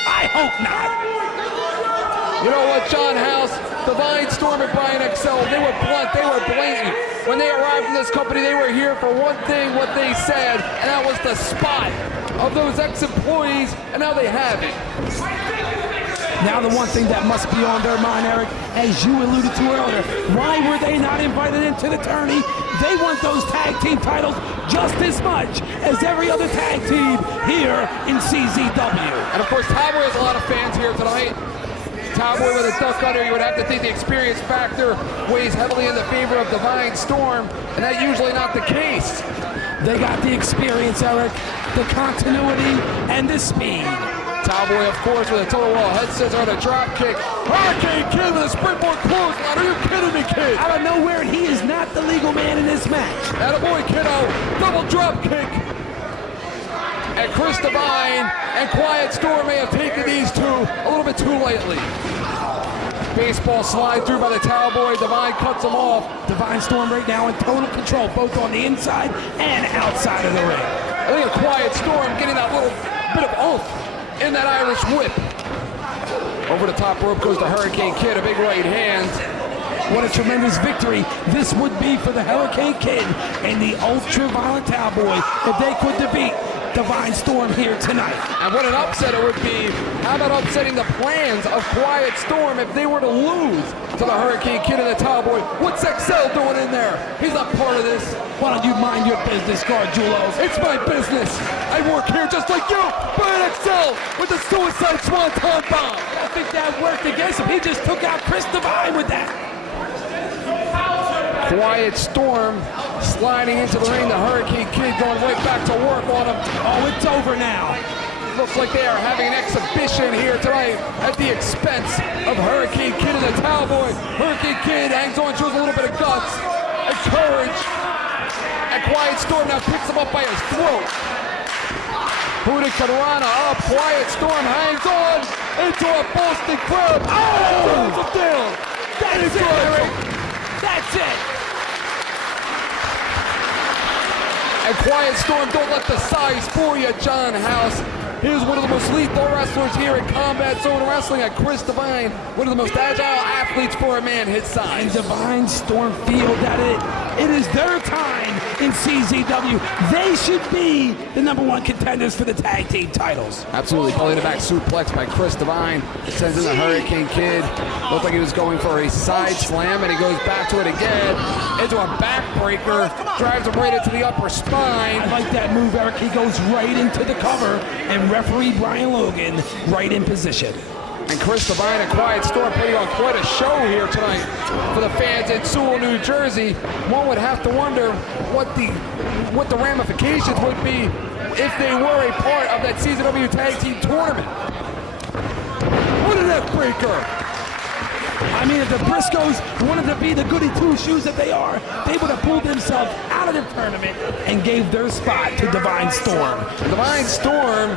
I hope not. You know what, John House, Divine Storm and Brian XL, they were blunt, they were blatant. When they arrived in this company, they were here for one thing, what they said, and that was the spot of those ex-employees, and now they have it. Now the one thing that must be on their mind, Eric, as you alluded to earlier, why were they not invited into the tourney? They want those tag team titles just as much as every other tag team here in CZW. And of course, Cowboy has a lot of fans here tonight. Cowboy with a duck under, you would have to think the experience factor weighs heavily in the favor of Divine Storm, and that's usually not the case. They got the experience, Eric, the continuity, and the speed. Cowboy, of course, with a total wall head scissor and a drop kick. Hurricane Kid with a springboard clothesline. Are you kidding me, kid? Out of nowhere, and he is not the legal man in this match. Attaboy, kiddo. Double drop kick. And Chris Divine and Quiet Storm may have taken these two a little bit too lightly. Baseball slide through by the Cowboy. Divine cuts him off. Divine Storm right now in total control, both on the inside and outside of the ring. I think a Quiet Storm getting that little bit of oomph in that Irish whip. Over the top rope goes the Hurricane Kid, a big right hand. What a tremendous victory this would be for the Hurricane Kid and the ultra-violent Cowboy if they could defeat Divine Storm here tonight. And what an upset it would be. How about upsetting the plans of Quiet Storm if they were to lose to the Hurricane Kid and the Cowboy? What's XL doing in there? He's not part of this. Why don't you mind your business, Gargiulo? It's my business. I work here just like you. Brian XL with the suicide swanton bomb. I think that worked against him. He just took out Chris Divine with that. Quiet Storm sliding into the ring. The Hurricane Kid going right back to work on him. Oh, it's over now. Looks like they are having an exhibition here tonight at the expense of Hurricane Kid and the Cowboy. Hurricane Kid hangs on, shows a little bit of guts and courage. And Quiet Storm now picks him up by his throat. Huda Kadrana up. Quiet Storm hangs on into a Boston Crab. Oh! Throws him down. That's it, Eric. That's it. And Quiet Storm, don't let the size fool you, John House. Here's one of the most lethal wrestlers here in Combat Zone Wrestling, at Chris Divine, one of the most agile athletes for a man his size. And Divine Storm feel that it is their time in CZW. They should be the #1 contenders for the tag team titles. Absolutely. Belly to back suplex by Chris Divine. Sends in the Hurricane Kid. Looked like he was going for a side slam, and he goes back to it again. Into a backbreaker. Drives him right into the upper spine. I like that move, Eric. He goes right into the cover, and referee Brian Logan right in position. And Chris Divine and Quiet Storm putting on quite a show here tonight for the fans in Sewell, New Jersey. One would have to wonder what the ramifications would be if they were a part of that CZW Tag Team Tournament. What did that bring? breaker. I mean, if the Briscoes wanted to be the goody two-shoes that they are, they would have pulled themselves out of the tournament and gave their spot to Divine Storm. Divine Storm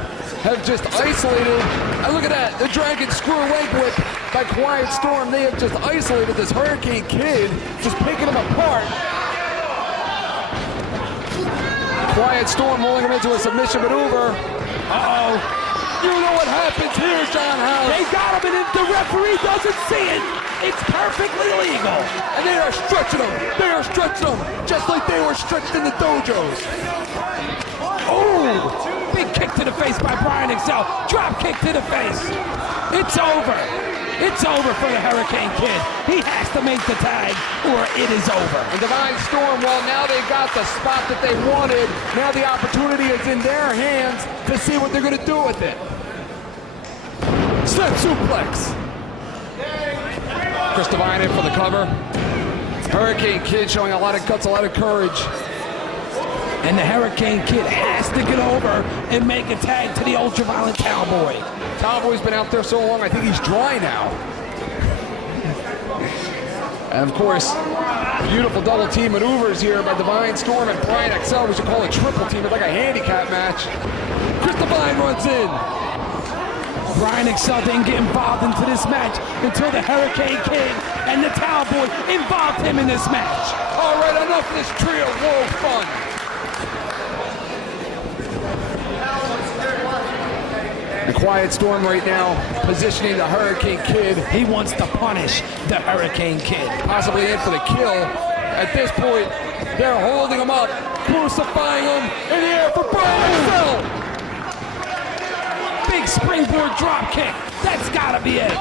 have just isolated, and look at that, the Dragon Screw leg whip by Quiet Storm. They have just isolated this Hurricane Kid, just picking him apart. Quiet Storm rolling him into a submission maneuver. Uh-oh. You know what happens here, John House. They got him, and if the referee doesn't see it, it's perfectly legal. And they are stretching them. They are stretching them, just like they were stretched in the dojos. Oh, big kick to the face by Brian Excel. Drop kick to the face. It's over. It's over for the Hurricane Kid. He has to make the tag, or it is over. And Divine Storm, well, now they got the spot that they wanted. Now the opportunity is in their hands to see what they're going to do with it. Slip suplex. Chris Divine in for the cover. Hurricane Kid showing a lot of guts, a lot of courage. And the Hurricane Kid has to get over and make a tag to the ultraviolet Cowboy. Cowboy's been out there so long, I think he's dry now. And of course, beautiful double team maneuvers here by Divine Storm and Brian Excel. We should call it triple team. It's like a handicap match. Chris Divine runs in. Brian Excel didn't get involved into this match until the Hurricane Kid and the Cowboy involved him in this match. All right, enough of this trio of low fun. The Quiet Storm right now positioning the Hurricane Kid. He wants to punish the Hurricane Kid. Possibly in for the kill. At this point, they're holding him up, crucifying him in the air for Brian Excel. Big springboard drop kick. That's gotta be it.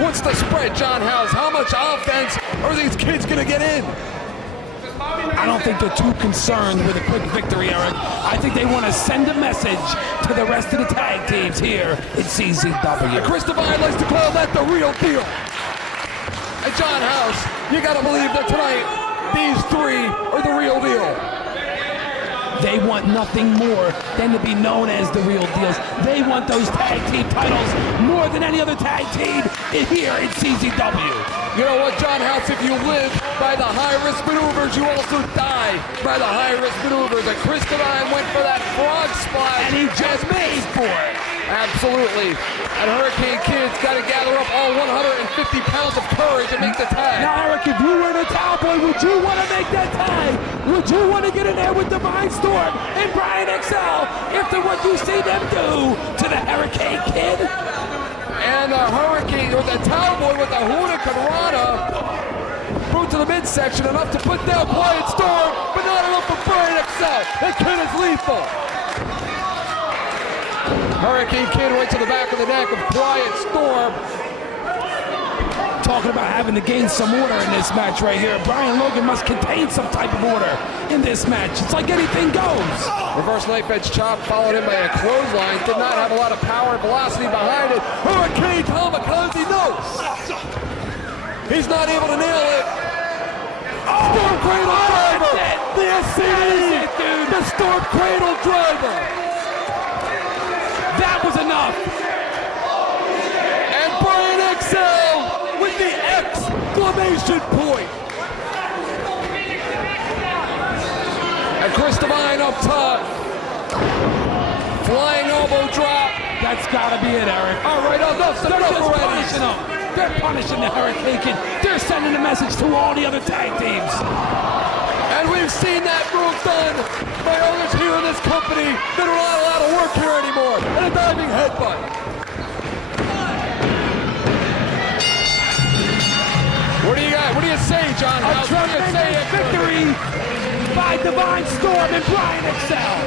What's the spread, John House? How much offense are these kids gonna get in? I don't think they're too concerned with a quick victory, Eric. I think they want to send a message to the rest of the tag teams here in CZW. Chris Divine likes to call that the real deal. And John House, you gotta believe that tonight, these three are the real deal. They want nothing more than to be known as the real deals. They want those tag team titles more than any other tag team here in CZW. You know what, John House, if you live by the high-risk maneuvers, you also die by the high-risk maneuvers. And Chris Divine went for that frog splash. And he just made for it. Absolutely. And Hurricane Kid's got to gather up all 150 pounds of courage and make the tag. Now, Eric, if you were the Cowboy, would you want to make that tag? Would you want to get in there with Divine Storm and Brian Excel after what you see them do to the Hurricane Kid? And the Hurricane, or the Cowboy with the Hurricane Rana, moved to the midsection, enough to put down Quiet Storm, but not enough for Brian Excel. That kid is lethal. Hurricane Kid right to the back of the neck of Quiet Storm. Talking about having to gain some order in this match right here. Brian Logan must contain some type of order in this match. It's like anything goes. Reverse knife edge chop followed in by a clothesline. Did not have a lot of power and velocity behind it. Hurricane Kamikaze, no! He's not able to nail it. Storm Cradle Driver! The SCD! The Storm Cradle Driver! That was enough. And Brian Excel with the exclamation point. And Chris Divine up top. Flying elbow drop. That's gotta be it, Eric. All right, enough already. Punishing them. They're punishing the Hurricane Kid. They're sending a message to all the other tag teams. And we've seen that move done by others here in this company that are not allowed to work here anymore. And a diving headbutt. What do you got? What do you say, John House? A tremendous victory by Divine Storm and Brian Excel.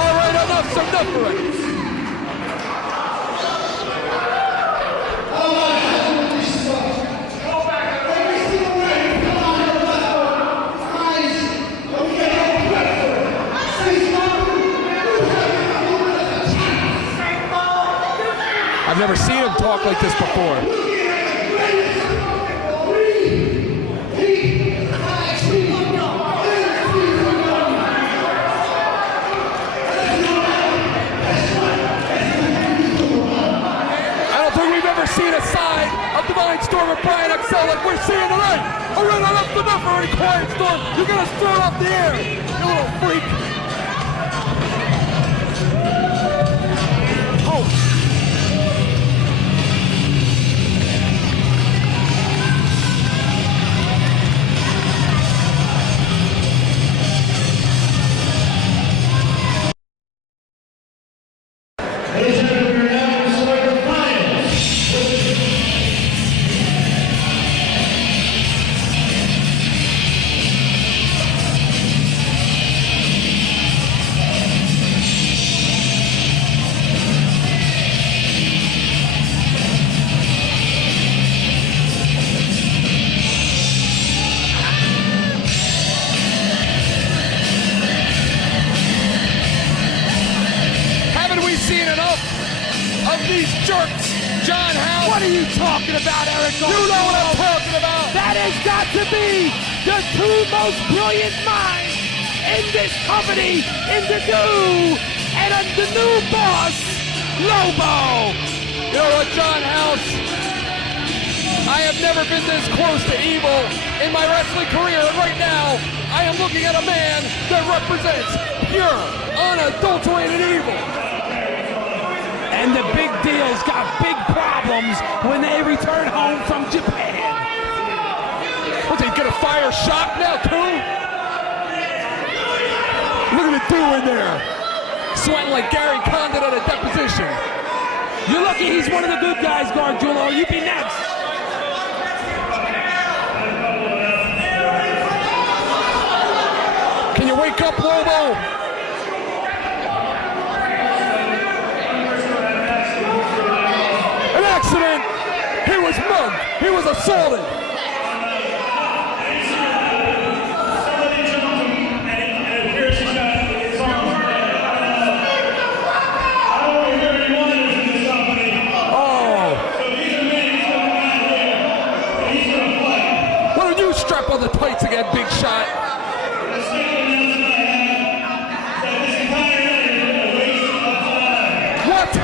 All right, enough's enough for it. I've never seen him talk like this before. seeing tonight. Arena left the number in quiet storm. You're gonna start off the air, you little freak. Oh. Ladies and gentlemen, we are now in the quarterfinals. Haven't we seen enough of these jerks, John Howe? What are you talking about, Eric? You know what I'm talking about. That has got to be the two most brilliant minds in this company, in the new, and the new boss, Lobo. You know what, John House? I have never been this close to evil in my wrestling career, and right now, I am looking at a man that represents pure, unadulterated evil. And the big deal's got big problems when they return home from Japan. What's he gonna fire shock now, too? Look at it doing there. Sweating like Gary Condon at a deposition. You're lucky he's one of the good guys, Gargiulo. You be next. Can you wake up, Lobo? An accident. He was mugged. He was assaulted. Why don't you strap on the tights again, big shot? What?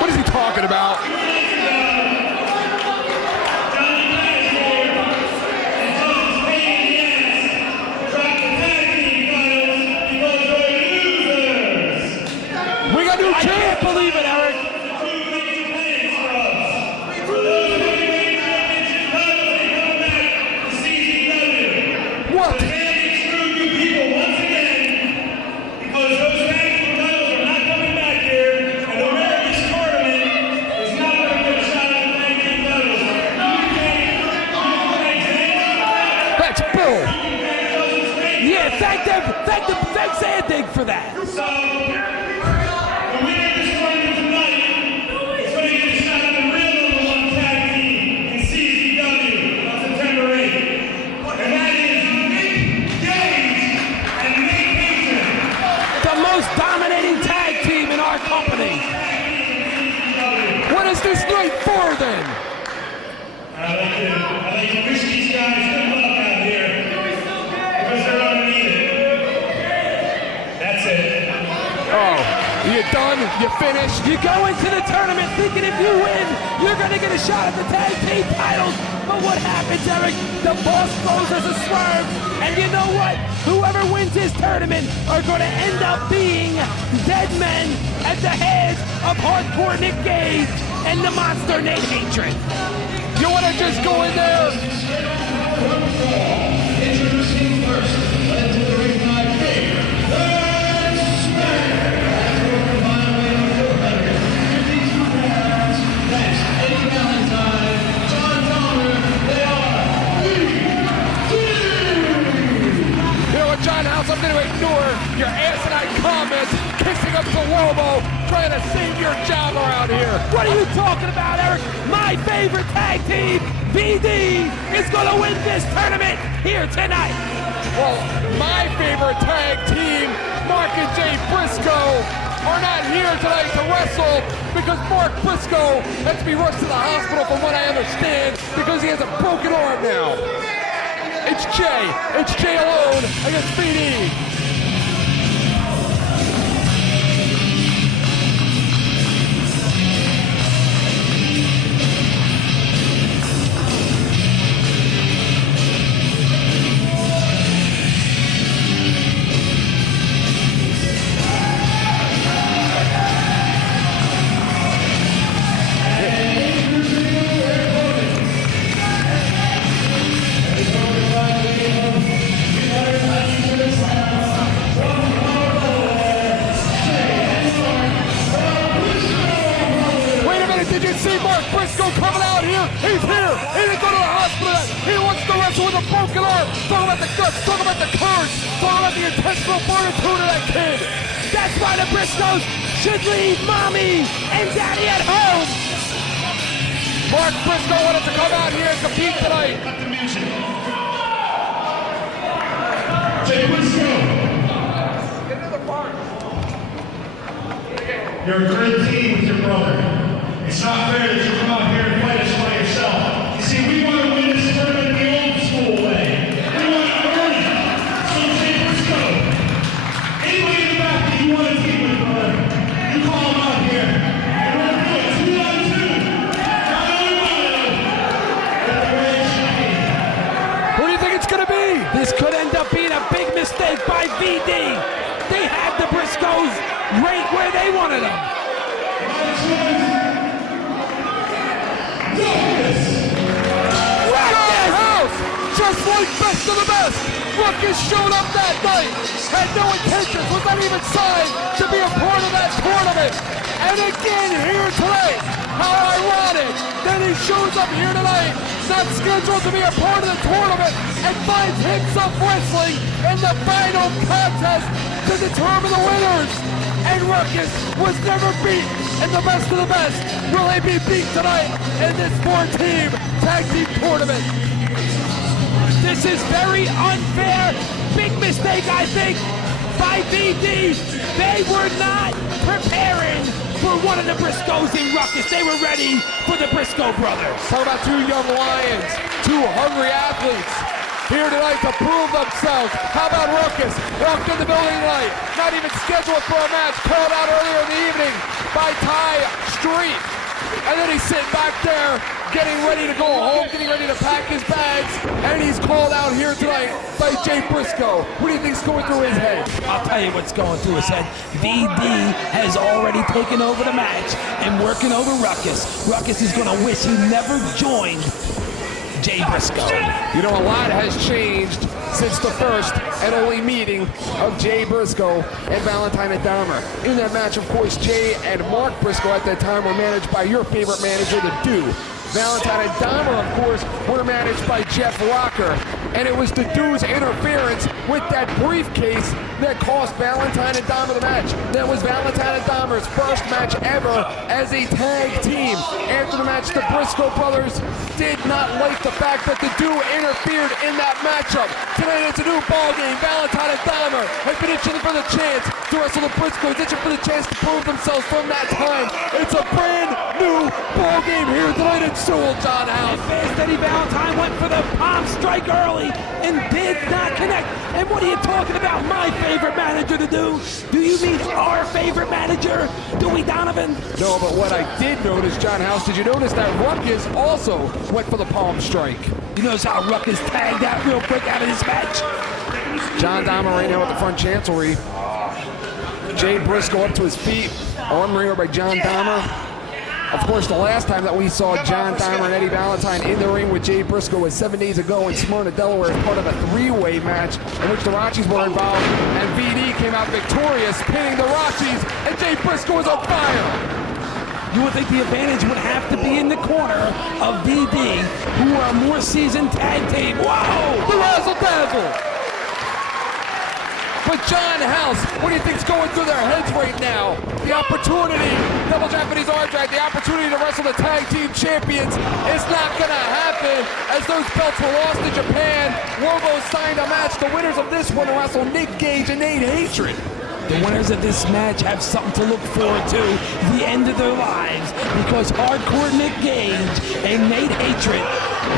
What is he talking about? We got new I can't believe it, Eric. What? That's bull. Yeah, thank Zandig for that. So, the winner of this tournament tonight is going to get a shot at the real #1 tag team in CZW on September 8th. And that is Nick Gage and Nick Mason. The most dominating tag team in our company. What is this night for then? I'd like to wish these guys good luck out here because they're going to need it. That's it. Oh, you done? You finished? You go into the tournament thinking if you win, you're going to get a shot at the tag team titles. But what happens, Eric? The boss goes as a swerve. And you know what? Whoever wins this tournament are going to end up being dead men at the head of hardcore Nick Gage and the monster Nate Hatred. You want to just go in there? Introducing first, led to the ring by Big That's Eddie Valentine, John Donner, they are You know what, John House? I'm going to ignore your asinine comments, kissing up to Lobo, trying to save your job around here. What are you talking about, Eric? My favorite tag team, VD, is going to win this tournament here tonight. Well, my favorite tag team, Mark and Jay Briscoe, are not here tonight to wrestle because Mark Briscoe has to be rushed to the hospital from what I understand because he has a broken arm now. It's Jay alone against VD. He's here. He didn't go to the hospital yet. He wants to wrestle with a broken arm. Talk about the guts. Talk about the courage. Talk about the intentional fortitude of that kid. That's why the Briscoes should leave mommy and daddy at home. Mark Briscoe wanted to come out here and compete tonight. Cut the music. Jay Briscoe. You're a great team with your brother. It's not fair that you come out here and fight us by yourself. You see, we want to win this tournament the old school way. We want to earn it. So Jay Briscoe, anybody in the back that you want to team with, brother, you call them out here. And we're going to do it 2-on-2. Not only one of them, but the great champion. What do you think it's going to be? This could end up being a big mistake by VD. They had the Briscoes right where they wanted them. House, just like best of the best. Ruckus showed up that night, had no intentions, was not even signed to be a part of that tournament. And again here tonight, how ironic that he shows up here tonight, not scheduled to be a part of the tournament, and finds himself wrestling in the final contest to determine the winners. And Ruckus was never beat in the best of the best. Will he be beat tonight in this 4-team tag team tournament? This is very unfair. Big mistake, I think, by VD. They were not preparing for one of the Briscoes in Ruckus. They were ready for the Briscoe brothers. Talk about two young lions, two hungry athletes here tonight to prove themselves. How about Ruckus? Walked in the building tonight, not even scheduled for a match, called out earlier in the evening by Ty Street. And then he's sitting back there, getting ready to go home, getting ready to pack his bags, and he's called out here tonight by Jay Briscoe. What do you think's going through his head? I'll tell you what's going through his head. VD has already taken over the match and working over Ruckus. Ruckus is going to wish he never joined Jay Briscoe. You know, a lot has changed since the first and only meeting of Jay Briscoe and Valentine and Dahmer. In that match, of course, Jay and Mark Briscoe at that time were managed by your favorite manager, the Dew. Valentine and Dahmer, of course, were managed by Jeff Rocker. And it was the Dew's interference with that briefcase that cost Valentine and Dahmer the match. That was Valentine and Dahmer's first match ever as a tag team. After the match, the Briscoe brothers did not like the fact that the Dew interfered in that matchup. Tonight it's a new ball game. Valentine and Dahmer have been itching for the chance to wrestle the Briscoes, itching for the chance to prove themselves from that time. It's a brand new ball game here tonight in Sewell, John House. Fast Eddie Valentine went for the palm strike early and did not connect. And what are you talking about? My favorite manager to do? Do you mean our favorite manager, Dewey Donovan? No, but what I did notice, John House, did you notice that Ruckus also went for the palm strike? You notice how Ruckus tagged out real quick out of this match? John Dahmer right now at the front chancellery. Jay Briscoe up to his feet. Arm wringer by John Dahmer. Of course, the last time that we saw John Dahmer and Eddie Valentine in the ring with Jay Briscoe was 7 days ago in Smyrna, Delaware, as part of a three-way match in which the Rockies were involved, and VD came out victorious, pinning the Rockies, and Jay Briscoe was on fire. You would think the advantage would have to be in the corner of VD, who are a more seasoned tag team. Whoa! The razzle-dazzle! But John House, what do you think's going through their heads right now? The opportunity, double Japanese arm drag, the opportunity to wrestle the tag team champions is not going to happen as those belts were lost to Japan. Logo signed a match. The winners of this one wrestle Nick Gage and Nate Hatred. The winners of this match have something to look forward to the end of their lives, because Hardcore Nick Gage and Nate Hatred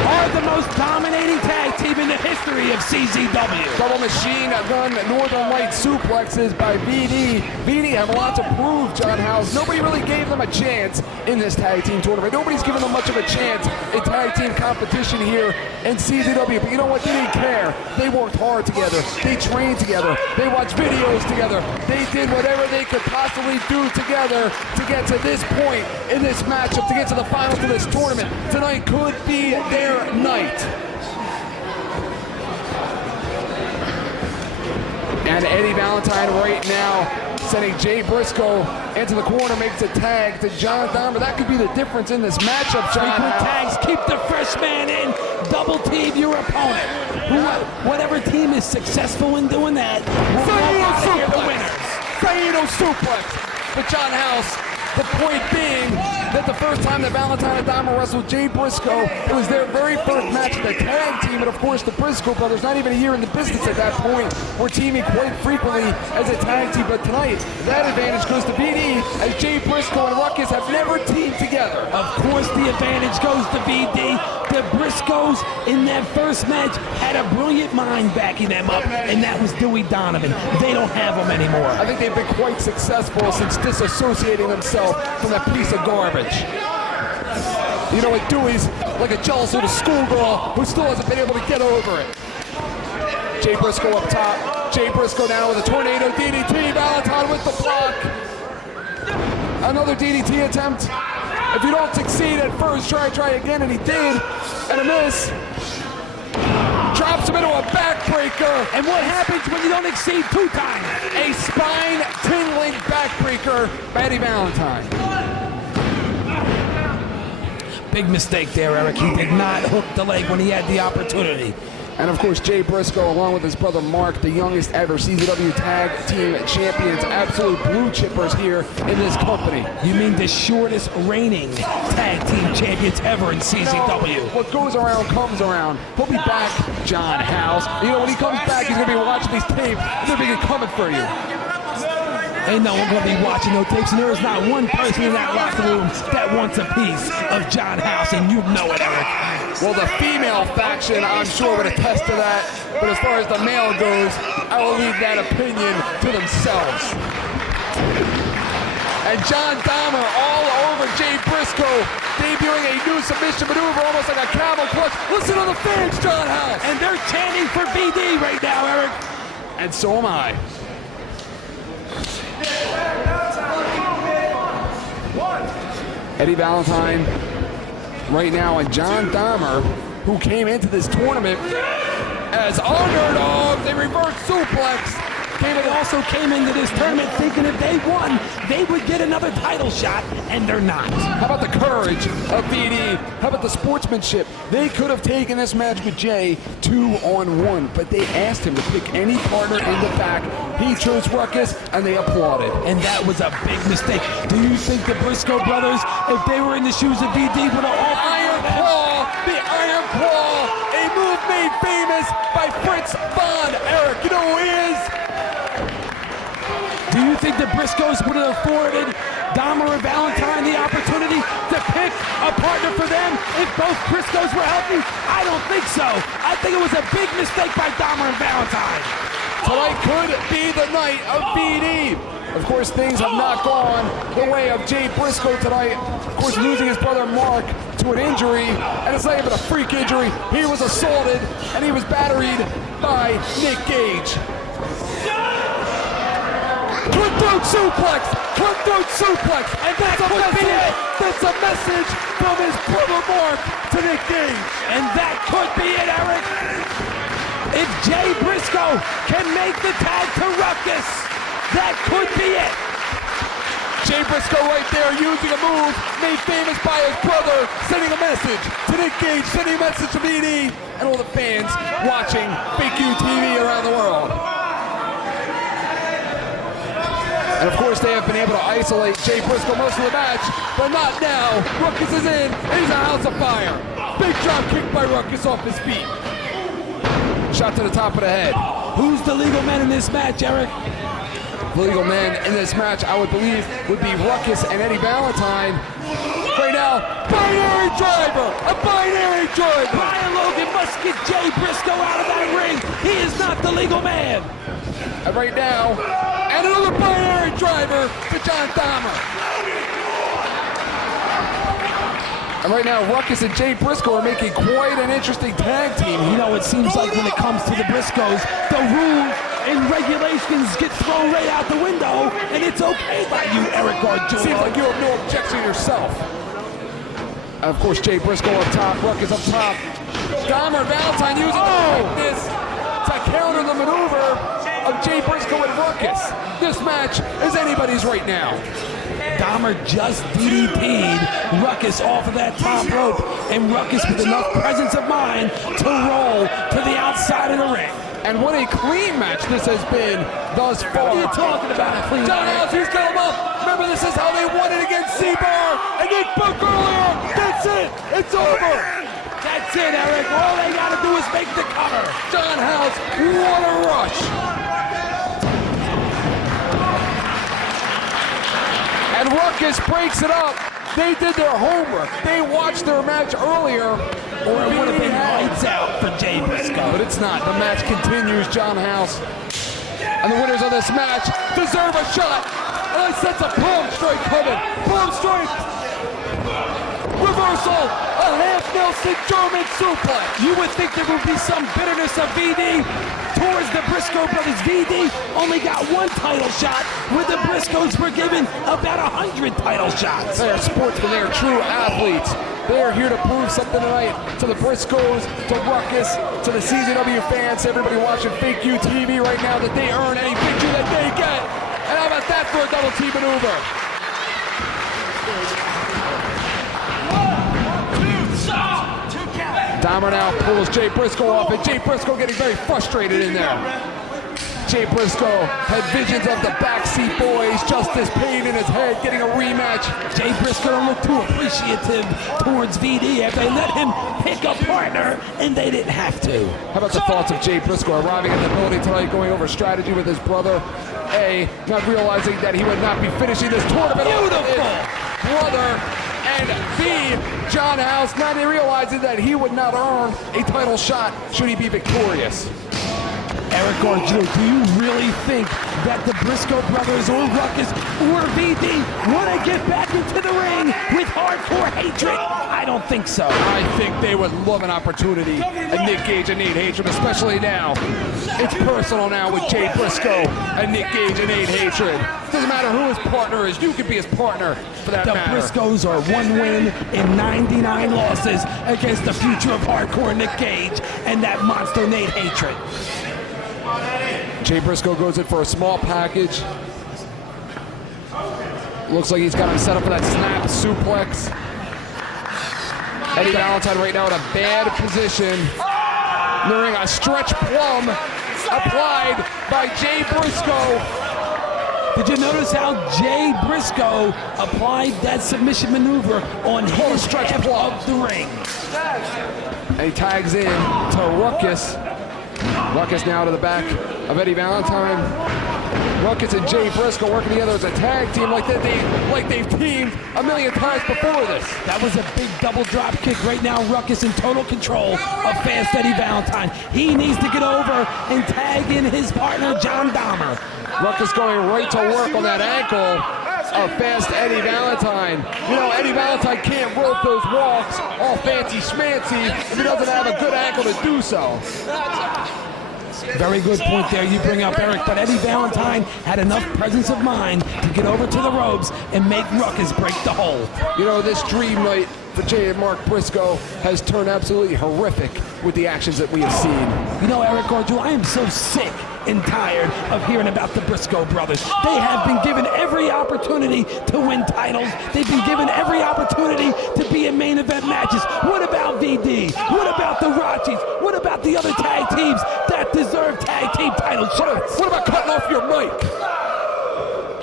are the most dominating tag team in the history of CZW. Double machine gun Northern Light suplexes by VD. VD have a lot to prove, John House. Nobody really gave them a chance in this tag team tournament. Nobody's given them much of a chance in tag team competition here in CZW. But you know what? They didn't care. They worked hard together. They trained together. They watched videos together. They did whatever they could possibly do together to get to this point in this matchup, to get to the finals of this tournament. Tonight could be their night. And Eddie Valentine right now sending Jay Briscoe into the corner, makes a tag to John Dahmer. That could be the difference in this matchup, John. Frequent tags, keep the fresh man in, double team your opponent. Whatever team is successful in doing that, will the winners. Fatal suplex. But John House, the point being that the first time that Valentine and Dahmer wrestled Jay Briscoe, it was their very first match of the tag team, and of course the Briscoe brothers, not even a year in the business at that point, were teaming quite frequently as a tag team. But tonight, that advantage goes to VD, as Jay Briscoe and Ruckus have never teamed together. Of course the advantage goes to VD. The Briscoes in that first match had a brilliant mind backing them up, and that was Dewey Donovan. They don't have him anymore. I think they've been quite successful since disassociating themselves from that piece of garbage. You know what, Dewey's like a jealous little schoolgirl who still hasn't been able to get over it. Jay Briscoe up top. Jay Briscoe now with a tornado DDT. Valentine with the block. Another DDT attempt. If you don't succeed at first, try again, and he did, and a miss. Drops him into a backbreaker. And what happens when you don't exceed 2 times? A spine-tingling backbreaker by Eddie Valentine. Big mistake there, Eric. He did not hook the leg when he had the opportunity. And of course, Jay Briscoe, along with his brother Mark, the youngest ever CZW Tag Team Champions, absolute blue chippers here in this company. You mean the shortest reigning Tag Team Champions ever in CZW? What goes around comes around. He'll be back, John House. You know, when he comes back, he's going to be watching these tapes. They're going to be coming for you. Ain't no one going to be watching no tapes, and there is not one person in that locker room that wants a piece of John House, and you know it, Eric. Well, the female faction, I'm sure, would attest to that. But as far as the male goes, I will leave that opinion to themselves. And John Dahmer all over Jay Briscoe, debuting a new submission maneuver, almost like a camel clutch. Listen to the fans, John House. And they're chanting for VD right now, Eric. And so am I. Eddie Valentine right now, and John Dahmer, who came into this tournament as underdogs, a reverse suplex. They also came into this tournament thinking if they won, they would get another title shot, and they're not. How about the courage of VD? How about the sportsmanship? They could have taken this match with Jay 2-on-1, but they asked him to pick any partner in the back. He chose Ruckus, and they applauded. And that was a big mistake. Do you think the Briscoe brothers, if they were in the shoes of VD, would have offered the Iron Claw, a move made famous by Fritz Bond. Eric, you know who he is? Do you think the Briscoes would have afforded Dahmer and Valentine the opportunity to pick a partner for them if both Briscoes were healthy? I don't think so. I think it was a big mistake by Dahmer and Valentine. Tonight could be the night of BD. Of course, things have not gone the way of Jay Briscoe tonight. Of course, losing his brother Mark to an injury, and it's not even a freak injury. He was assaulted, and he was batteried by Nick Gage. Cutthroat suplex! Cutthroat suplex! And that could be it! That's a message from his brother Mark to Nick Gage. And that could be it, Eric! If Jay Briscoe can make the tag to Ruckus, that could be it! Jay Briscoe right there using a move made famous by his brother, sending a message to Nick Gage, sending a message to BD and all the fans watching Fake U TV around the world. And of course, they have been able to isolate Jay Briscoe most of the match, but not now. Ruckus is in. He's a house of fire. Big drop kick by Ruckus off his feet. Shot to the top of the head. Who's the legal man in this match, Eric? The legal men in this match, I would believe, would be Ruckus and Eddie Valentine. Right now, binary driver! A binary driver! Brian Logan must get Jay Briscoe out of that ring. He is not the legal man. And right now, and another binary driver to John Dahmer. And right now, Ruckus and Jay Briscoe are making quite an interesting tag team. You know, it seems like when it comes to the Briscoes, the rules and regulations get thrown right out the window, and it's okay by you, Eric Garjula. Seems like you have no objection yourself. And of course, Jay Briscoe up top, Ruckus up top. Dahmer and Valentine using this to counter the maneuver. of Jay Briscoe and Ruckus. This match is anybody's right now. Dahmer just DDP'd Ruckus off of that top rope, and Ruckus with enough presence of mind to roll to the outside of the ring. And what a clean match this has been thus far. What are you talking about, a clean John match? House, he's got him up. Remember, this is how they won it against C-Bar and then Book earlier. That's it. It's over. That's it, Eric. All they got to do is make the cover. John House, what a rush. And Ruckus breaks it up. They did their homework. They watched their match earlier. Or it would have been lights out for Jay Briscoe. But it's not. The match continues. John House and the winners of this match deserve a shot. And he sets a palm strike coming. Palm strike. Reversal. A half Nelson German suplex. You would think there would be some bitterness of VD towards the Briscoe brothers. VD only got one title shot, where the Briscoes were given about 100 title shots. They are sportsmen. They are true athletes. They are here to prove something tonight to the Briscoes, to Ruckus, to the CZW fans, to everybody watching Fake U TV right now, that they earn any victory that they get. And how about that for a double T maneuver? Dahmer now pulls Jay Briscoe off, and Jay Briscoe getting very frustrated in there. Jay Briscoe had visions of the backseat boys, Justice Payne in his head, getting a rematch. Jay Briscoe don't look too appreciative towards VD if they let him pick a partner, and they didn't have to. How about the thoughts of Jay Briscoe arriving at the building tonight, going over strategy with his brother? A, not realizing that he would not be finishing this tournament. Beautiful! Brother. And B, John House not realizing that he would not earn a title shot should he be victorious. Eric Arjuna, do you really think that the Briscoe brothers or Ruckus or VD want to get back into the ring with hardcore hatred? I don't think so. I think they would love an opportunity, and Nick Gage and Nate Hatred, especially now. It's personal now with Jay Briscoe and Nick Gage and Nate Hatred. Doesn't matter who his partner is, you can be his partner for that matter. The Briscoes are 1 win and 99 losses against the future of hardcore Nick Gage and that monster Nate Hatred. Jay Briscoe goes in for a small package. Looks like he's got him set up for that snap suplex. Eddie Valentine right now in a bad position. In the ring, a stretch plum applied by Jay Briscoe. Did you notice how Jay Briscoe applied that submission maneuver on his stretch of the ring? And he tags in to Ruckus. Ruckus now to the back of Eddie Valentine. Ruckus and Jay Briscoe working together as a tag team like they've teamed a million times before this. That was a big double drop kick. Right now, Ruckus in total control of Fast Eddie Valentine. He needs to get over and tag in his partner, John Dahmer. Ruckus going right to work on that ankle of Fast Eddie Valentine. You know, Eddie Valentine can't rope those walks all fancy schmancy if he doesn't have a good ankle to do so. Very good point there you bring up, Eric, but Eddie Valentine had enough presence of mind to get over to the ropes and make Ruckus break the hold. You know, this dream night for Jay and Mark Briscoe has turned absolutely horrific with the actions that we have seen. You know, Eric Arjuna, I am so sick and tired of hearing about the Briscoe brothers. They have been given every opportunity to win titles. They've been given every opportunity to be in main event matches. What about VD? What about the Rocchies? What about the other tag teams that deserve tag team title shots? What about cutting off your mic?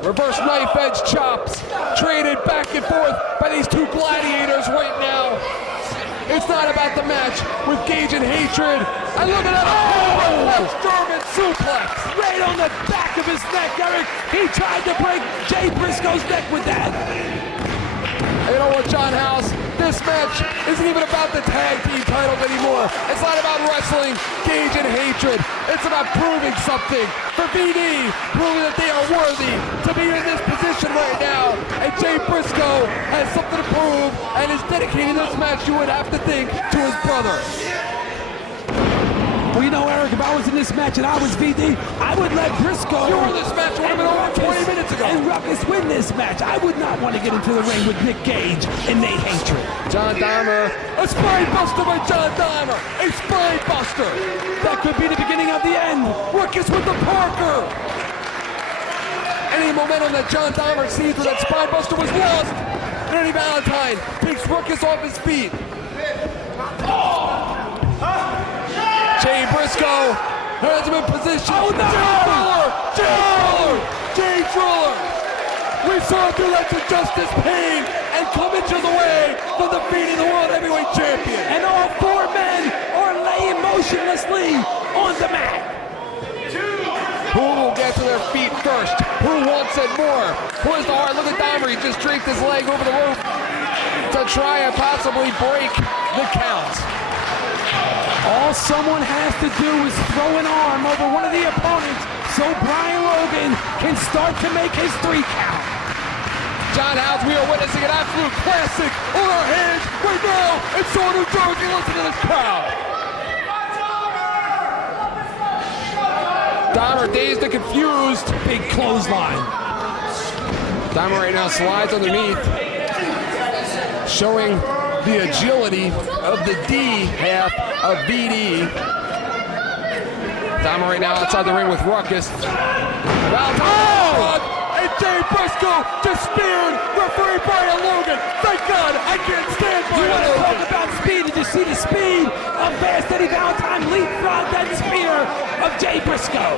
Reverse knife edge chops traded back and forth by these two gladiators right now. It's not about the match with Gage and Hatred. And look at that, left German suplex. Right on the back of his neck, Eric. He tried to break Jay Briscoe's neck with that. You know what, John House? This match isn't even about the tag team titles anymore. It's not about wrestling, Gage and Hatred. It's about proving something for VD, proving that they are worthy to be in this position right now. And Jay Briscoe has something to prove and is dedicating this match, you would have to think, to his brother. Well, you know, Eric, if I was in this match and I was VD, I would let Briscoe... You were in this match a little bit over 20 minutes ago. ago. and Ruckus win this match. I would not want to get into the ring with Nick Gage and Nate Hatred. John Dahmer, a spine buster by John Dahmer, a spine buster. That could be the beginning of the end. Ruckus with the Parker. Any momentum that John Dahmer sees with that spine buster was lost. Ernie Valentine picks Ruckus off his feet. Jay Briscoe has him in position. Oh, no! Jay Driller! We saw through that Justice Pain and come into the way for defeating the World Heavyweight Champion. And all four men are laying motionlessly on the mat. Who will get to their feet first? Who wants it more? Who is the heart? Look at Dahmer, he just draped his leg over the rope to try and possibly break the count. All someone has to do is throw an arm over one of the opponents so Brian Logan can start to make his 3 count. John House, we are witnessing an absolute classic on our hands right now in Seoul, New Jersey. Listen to this crowd. Dahmer dazed and confused. Big clothesline. Dahmer right now slides underneath, showing the agility of the D half of BD. Dahmer right now outside the ring with Ruckus. And Jay Briscoe just speared referee Brian Logan. Thank God I can't stand You Brian want to Logan. talk about speed? Did you see the speed of Fast Eddie Valentine leapfrog that spear of Jay Briscoe?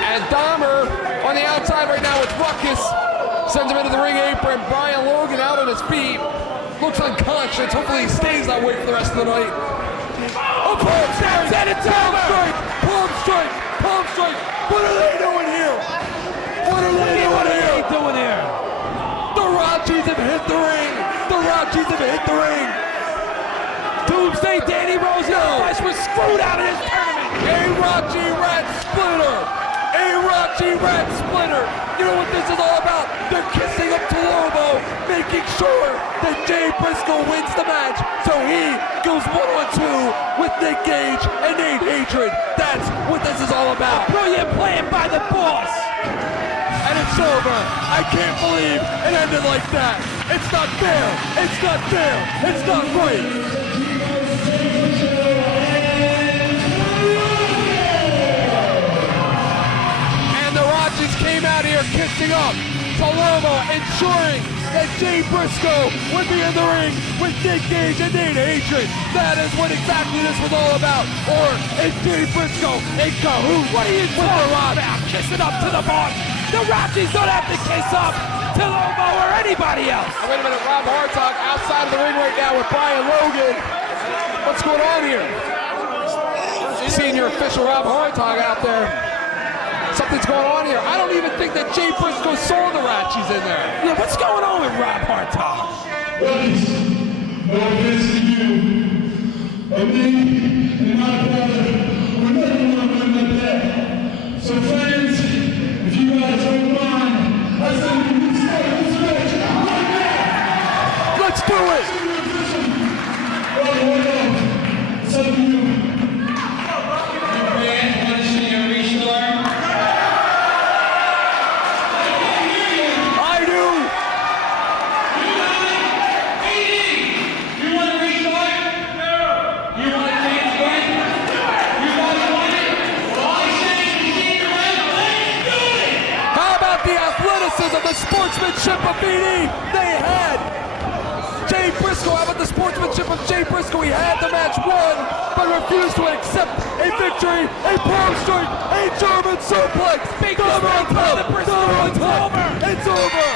And Dahmer on the outside right now with Ruckus. Sends him into the ring apron. Brian Logan out on his feet. Looks unconscious. Hopefully he stays that way for the rest of the night. Oh, palm strike! And it's over! Palm strike! Palm strike! What are they doing here? What are they doing here? The Rockies have hit the ring! The Rockies have hit the ring! Doomsday Danny Rose was screwed out of this tournament. A Rocky Rat Splitter! A Rocky Rat Splitter! You know what this is all about? They're kissing up to Lobo, making sure that Jay Briscoe wins the match, so he goes 1-on-2 with Nick Gage and Nate Hatred. That's what this is all about. Brilliant plan by the boss. And it's over. I can't believe it ended like that. It's not fair. It's not fair. It's not right. Came out here kissing up to Lobo, ensuring that Jay Briscoe would be in the ring with Nick Gage and Nate Hatred. That is what exactly this was all about. Or is Jay Briscoe in cahoots? What are you talking about? Kissing up to the boss. The Rockies don't have to kiss up to Lobo or anybody else. Oh, wait a minute, Rob Hartog outside of the ring right now with Brian Logan. What's going on here? Senior official Rob Hartog out there. Something's going on here. I don't even think that Jay Briscoe saw the Ratchies in there. Yeah, what's going on with Rob Hartog? Brothers, no offense to you, but me and my brother, we're never going to win like that. So fans, if you guys don't mind, I say we can start this match right now. Let's do it. Well, hold on. It's up to you. Of the sportsmanship of BD, they had Jay Briscoe. How about the sportsmanship of Jay Briscoe? He had the match won, but refused to accept a victory, a palm strike, a German suplex. Big Dahmer on top. Dahmer on top. It's over.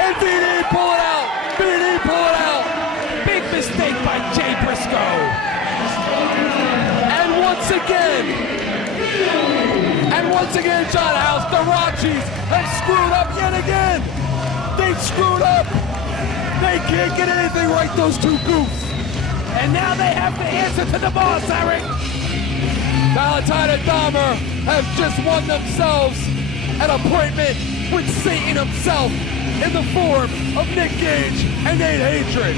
And BD pull it out. BD pull it out. Big mistake by Jay Briscoe. And once again, John House, the Rockies have screwed up yet again. They've screwed up. They can't get anything right, those two goofs. And now they have to answer to the boss, Eric. Valentine and Dahmer have just won themselves an appointment with Satan himself in the form of Nick Gage and Nate Hatred.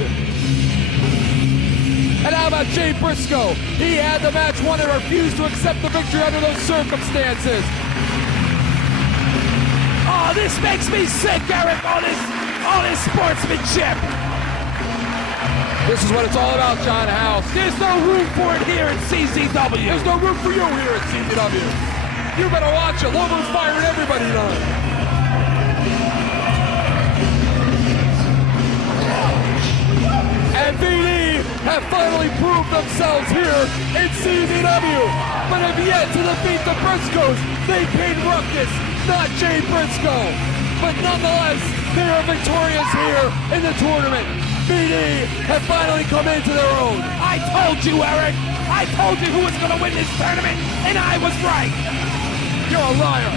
And how about Jay Briscoe? He had the match won and refused to accept the victory under those circumstances. Oh, this makes me sick, Eric, all this sportsmanship. This is what it's all about, John House. There's no room for it here at CZW. There's no room for you here at CZW. You better watch it. Lobo's firing everybody tonight. And BD have finally proved themselves here in CZW, but have yet to defeat the Briscoes. They paid Ruckus, not Jay Briscoe. But nonetheless, they are victorious here in the tournament. BD have finally come into their own. I told you, Eric. I told you who was going to win this tournament, and I was right. You're a liar.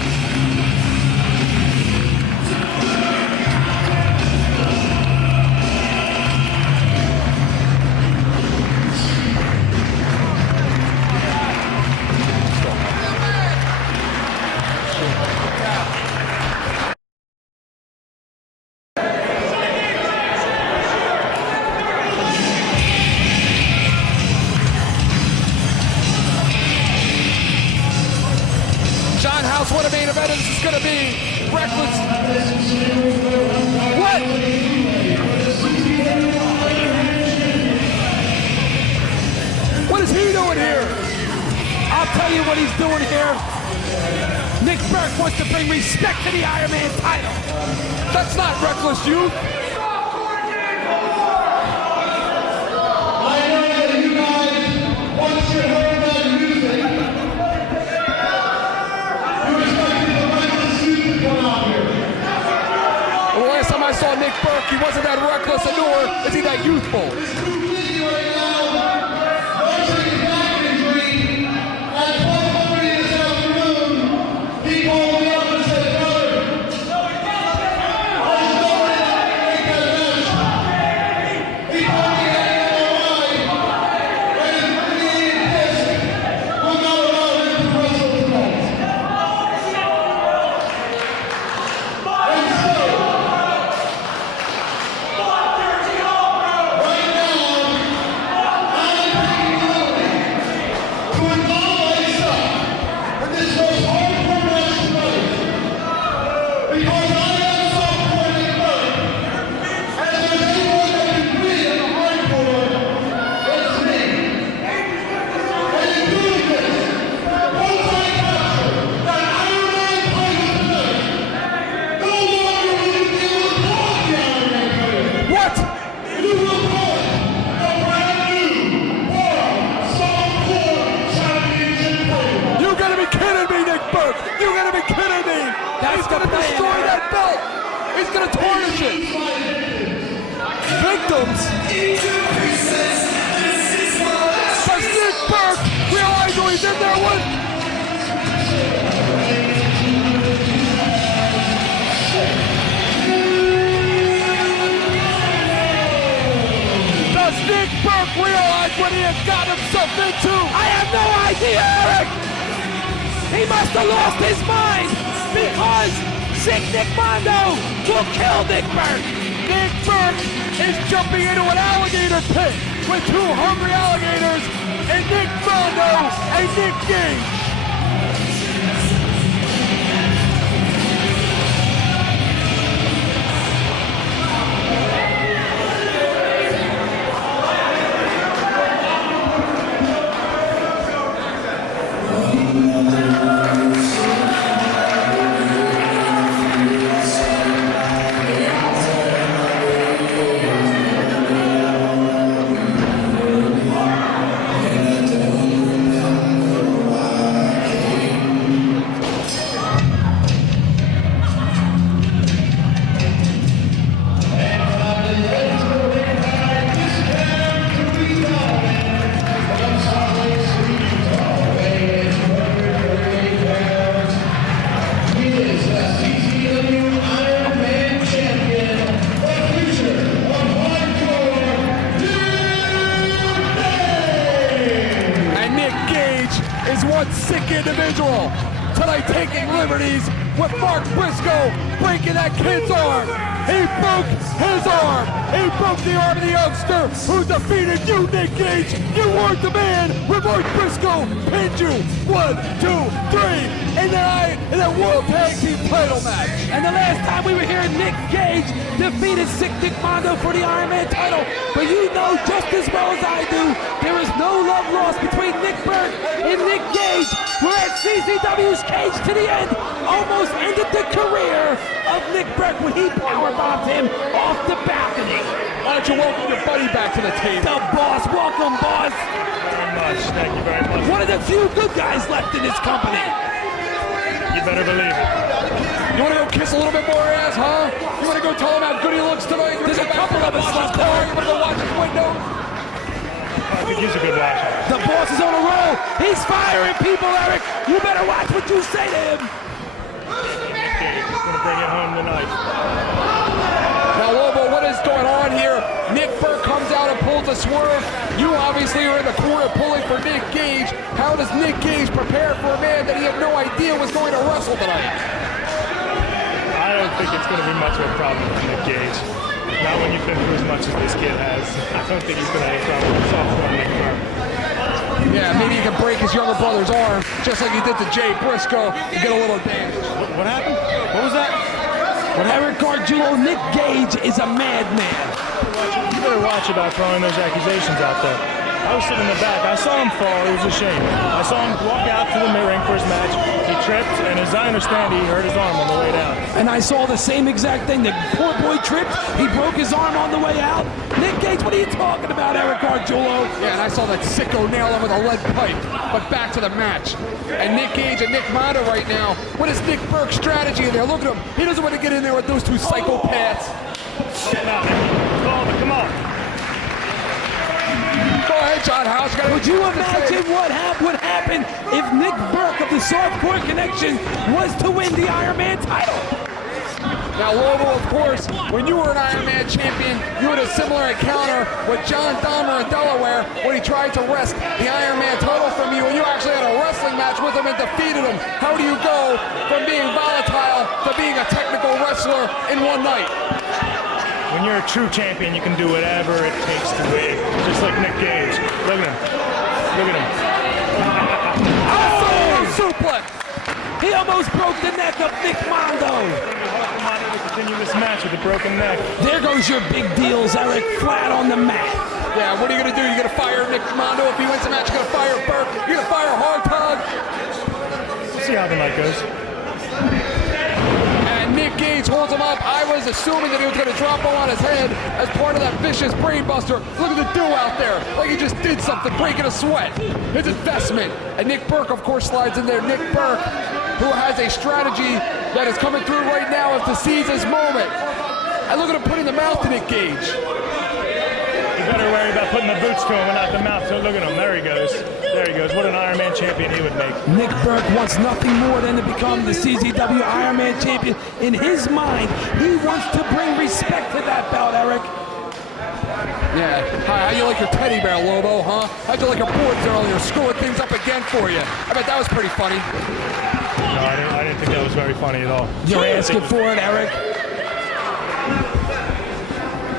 John House, what a main event this is going to be. Reckless. What? What is he doing here? I'll tell you what he's doing here. Nick Burke wants to bring respect to the Iron Man title. That's not Reckless Youth. I know that you guys, once you heard that music, you expected the Reckless Youth to come out here. Well, the last time I saw Nick Burke, he wasn't that reckless, nor is he that youthful. It's too busy right now. Nursing his back injury. At 12:30 this afternoon, he called me up and said, "Brother, I just don't make that match." He told me that he had MRI, and his herniated disc will not allow him to wrestle tonight. And so, right now, I'm taking the liberty to involve myself in this most hardcore match tonight, because I am supporting Burke, and if there's anyone that can breathe in the hardcore, it's me. And in doing this, once I capture that Iron Man title tonight, no longer will you be able to call it the Iron Man title. What? You will call it the brand new World Softcore Championship title. You gotta be kidding me, Nick Burke. You gotta be kidding me. He's gonna plan, destroy Eric. that belt. He's gonna tarnish it. Victims. Does Nick Burke realize who he's in there with? Does Nick Burke realize what he has got himself into? I have no idea, Eric. He must have lost his mind because Sick Nick Mondo will kill Nick Burke. Nick Burke is jumping into an alligator pit with two hungry alligators and Nick Mondo and Nick Gage. Is one sick individual. tonight taking liberties with Mark Briscoe breaking that kid's arm. He broke his arm. He broke the arm of the youngster who defeated you, Nick Gage. You weren't the man when Mark Briscoe pinned you. 1, 2, 3 in that World Tag Team title match. And the last time we were here, Nick Gage defeated Sick Nick Mondo for the Iron Man title. But you know just as well as I do, there is no love lost between Nick Burke and Nick Gage. We're at CZW's Cage to the End almost ended the career of Nick Burke when he powerbombed him off the balcony. Why don't you welcome your buddy back to the table? The boss, welcome, boss. Very much, thank you very much. One of the few good guys left in this company. You better believe it. You want to go kiss a little bit more ass, huh? You want to go tell him how good he looks tonight? There's a couple of us left car? there. You want to go watch his window? I think he's a good watcher. The boss is on a roll. He's firing people, Eric. You better watch what you say to him. Okay, he's going to bring it home tonight. Now, Lobo, what is going on here? Nick Burke comes out and pulls a swerve. You obviously are in the corner pulling for Nick Gage. How does Nick Gage prepare for a man that he had no idea was going to wrestle tonight? I don't think it's going to be much of a problem with Nick Gage. Not when you've been through as much as this kid has. I don't think he's going to have a problem with soft Nick Burke. Yeah, maybe he can break his younger brother's arm, just like he did to Jay Briscoe, to get a little damage. What happened? What was that? Eric Gargiulo, Nick Gage is a madman. You better watch about throwing those accusations out there. I was sitting in the back. I saw him fall. It was a shame. I saw him walk out to the ring for his match. He tripped, and as I understand, he hurt his arm on the way down. And I saw the same exact thing. The poor boy tripped. He broke his arm on the way out. Nick Gage, what are you talking about, Eric Gargiulo? Yeah, and I saw that sicko nail him with a lead pipe. But back to the match. And Nick Gage and Nick Mondo right now. What is Nick Burke's strategy in there? Look at him. He doesn't want to get in there with those two psychopaths. Come on. Go ahead, John House. Would you imagine what would happen if Nick Burke of the Softcore Connection was to win the Iron Man title? Now, Lobo, of course, when you were an Iron Man champion, you had a similar encounter with John Dahmer in Delaware when he tried to wrest the Iron Man title from you, and you actually had a wrestling match with him and defeated him. How do you go from being volatile to being a technical wrestler in one night? When you're a true champion, you can do whatever it takes to win. Just like Nick Gage. Look at him. Look at him. Oh! Suplex! He almost broke the neck of Nick Mondo. Mondo to continue this match with a broken neck. There goes your big deals, Eric, flat on the mat. Yeah, what are you going to do? You're going to fire Nick Mondo if he wins the match? You're going to fire Burke? You're going to fire Hartog? We'll see how the night goes. And Nick Gage holds him up. I was assuming that he was going to drop him on his head as part of that vicious brainbuster. Look at the do out there. Like he just did something, breaking a sweat. His investment. And Nick Burke, of course, slides in there. Nick Burke, who has a strategy that is coming through right now is to seize his moment. And look at him putting the mouth to Nick Gage. You better worry about putting the boots to him and not the mouth. So look at him. There he goes. There he goes. What an Iron Man champion he would make. Nick Burke wants nothing more than to become the CZW Iron Man champion. In his mind, he wants to bring respect to that belt, Eric. Yeah. Hi, how you like your teddy bear, Lobo, huh? How'd you like your boards earlier? Screwing things up again for you. I bet that was pretty funny. No, I didn't think that was very funny at all. You're asking for it, Eric.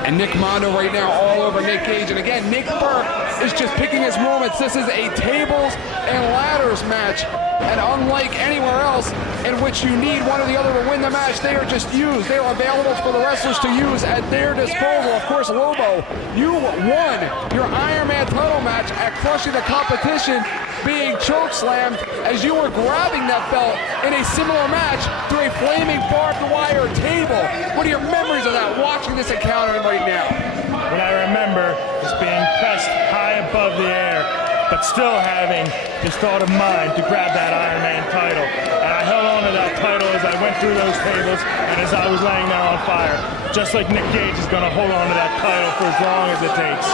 And Nick Mondo right now all over Nick Gage. And again, Nick Burke is just picking his moments. This is a tables and ladders match. And unlike anywhere else in which you need one or the other to win the match, they are just used. They are available for the wrestlers to use at their disposal. Of course, Lobo, you won your Iron Man title match at Crushing the Competition, being chokeslammed as you were grabbing that belt in a similar match to a flaming barbed wire table. What are your memories of that, watching this encounter right now? What I remember is being pressed high above the air, but still having this thought of mine to grab that Iron Man title. And I held on to that title as I went through those tables and as I was laying there on fire. Just like Nick Gage is going to hold on to that title for as long as it takes.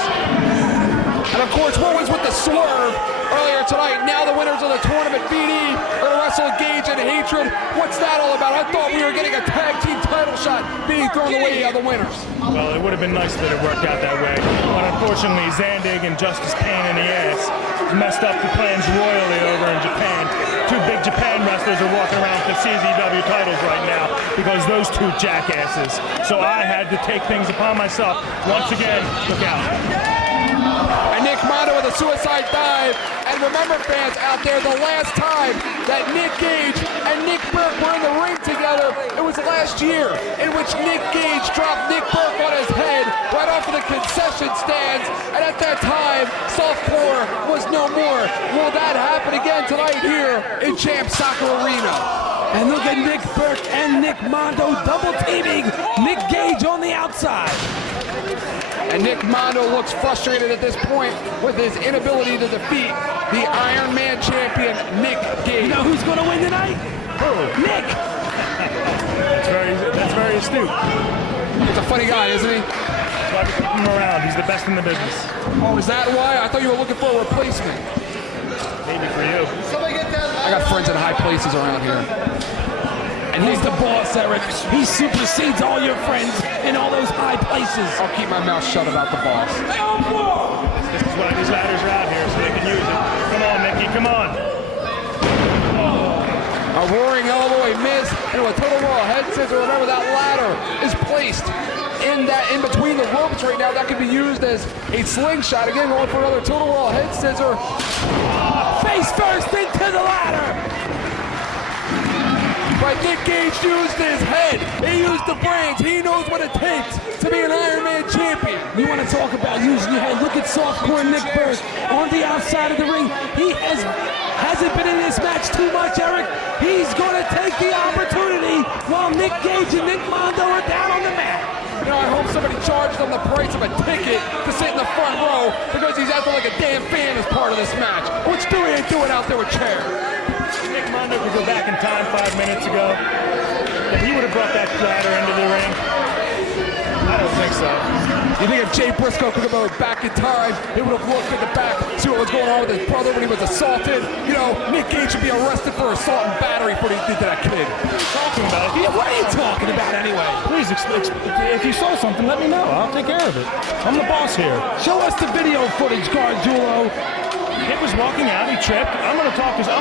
And of course, what was with the swerve earlier tonight? Now the winners of the tournament, BD, are going to wrestle Gage and Hatred. What's that all about? I thought we were getting a tag team title shot being thrown away of the winners. Well, it would have been nice that it worked out that way. But unfortunately, Zandig and Justice Pain in the ass messed up the plans royally over in Japan. Two big Japan wrestlers are walking around with the CZW titles right now because those two jackasses. So I had to take things upon myself. Once again, look out. And Nick Mondo with a suicide dive. And remember, fans out there, the last time that Nick Gage and Nick Burke were in the ring together, it was last year, in which Nick Gage dropped Nick Burke on his head right off of the concession stands. And at that time, softcore was no more. Will that happen again tonight here in Champ Soccer Arena? And look at Nick Burke and Nick Mondo double teaming Nick Gage on the outside. And Nick Mondo looks frustrated at this point with his inability to defeat the Iron Man champion, Nick Gage. You know who's going to win tonight? Who? Nick. That's very astute. He's a funny guy, isn't he? That's why we keep him around. He's the best in the business. Oh, is that why? I thought you were looking for a replacement. Maybe for you. I got friends in high places around here. And he's the boss, Eric. He supersedes all your friends in all those high places. I'll keep my mouth shut about the boss. This is why these ladders are out here, so they can use it. Come on, Mickey, come on. A roaring elbow, a miss, and a total raw head scissor. Remember, that ladder is placed in between the ropes right now. That could be used as a slingshot. Again, going for another total raw head scissor. Face first into the ladder. But Nick Gage used his head. He used the brains. He knows what it takes to be an Iron Man champion. You want to talk about using your head? Look at softcore Nick Burke on the outside of the ring. He hasn't been in this match too much, Eric. He's going to take the opportunity while Nick Gage and Nick Mondo are down on the mat. You know, I hope somebody charged him the price of a ticket to sit in the front row because he's acting like a damn fan as part of this match. Which Dewey ain't doing out there with chairs. Nick Mondo could go back in time 5 minutes ago. If he would have brought that ladder into the ring, I don't think so. You think if Jay Briscoe could have gone back in time, he would have looked at the back, see what was going on with his brother when he was assaulted. You know, Nick Gage should be arrested for assault and battery for what he did to that kid. What are you talking about? What are you talking about anyway? Please, if you saw something, let me know. I'll take care of it. I'm the boss here. Show us the video footage, Gargiulo. Kid was walking out, he tripped. I'm going to talk to the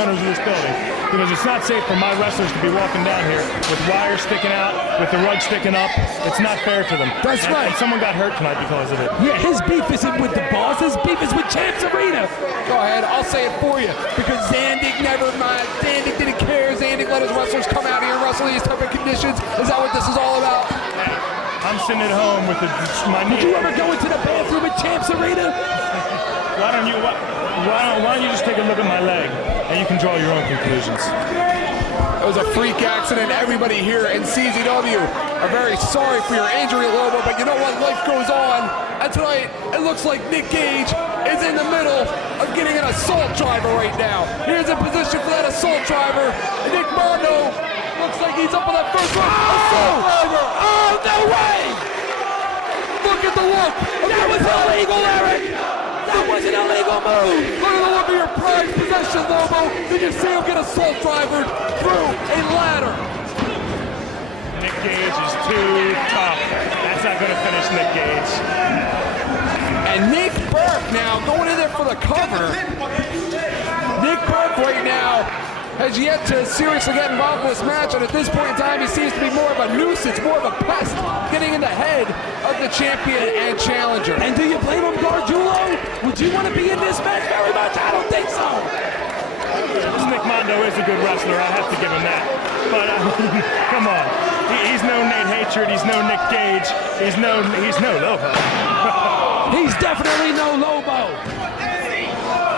owners of this building because it's not safe for my wrestlers to be walking down here with wires sticking out, with the rug sticking up. It's not fair to them. That's right. And someone got hurt tonight because of it. Yeah, his beef isn't with the boss. His beef is with Champs Arena. Go ahead, I'll say it for you. Because Zandig never mind. Zandig didn't care. Zandig let his wrestlers come out here and wrestle in these type of conditions. Is that what this is all about? Hey, I'm sitting at home with my knee. Did you ever go into the bathroom at Champs Arena? Why don't you just take a look at my leg and you can draw your own conclusions. It was a freak accident. Everybody here in CZW are very sorry for your injury, Lobo, but you know what? Life goes on. And tonight, it looks like Nick Gage is in the middle of getting an assault driver right now. Here's in position for that assault driver. And Nick Mondo looks like he's up on that first one. Assault driver! Oh, no way! Look at the look! That was illegal, Eric! That was an illegal move! Look at the look of your prized possession, Lobo! Did you see him get assault drivered through a ladder? Nick Gage is too tough. That's not going to finish Nick Gage. And Nick Burke now going in there for the cover. Nick Burke right now has yet to seriously get involved in this match, and at this point in time, he seems to be more of a nuisance, more of a pest, getting in the head of the champion and challenger. And do you blame him, Gargiulo? Would you want to be in this match very much? I don't think so. This Nick Mondo is a good wrestler, I have to give him that. But, come on. He's no Nate Hatred, he's no Nick Gage, he's no Lobo. He's definitely no Lobo.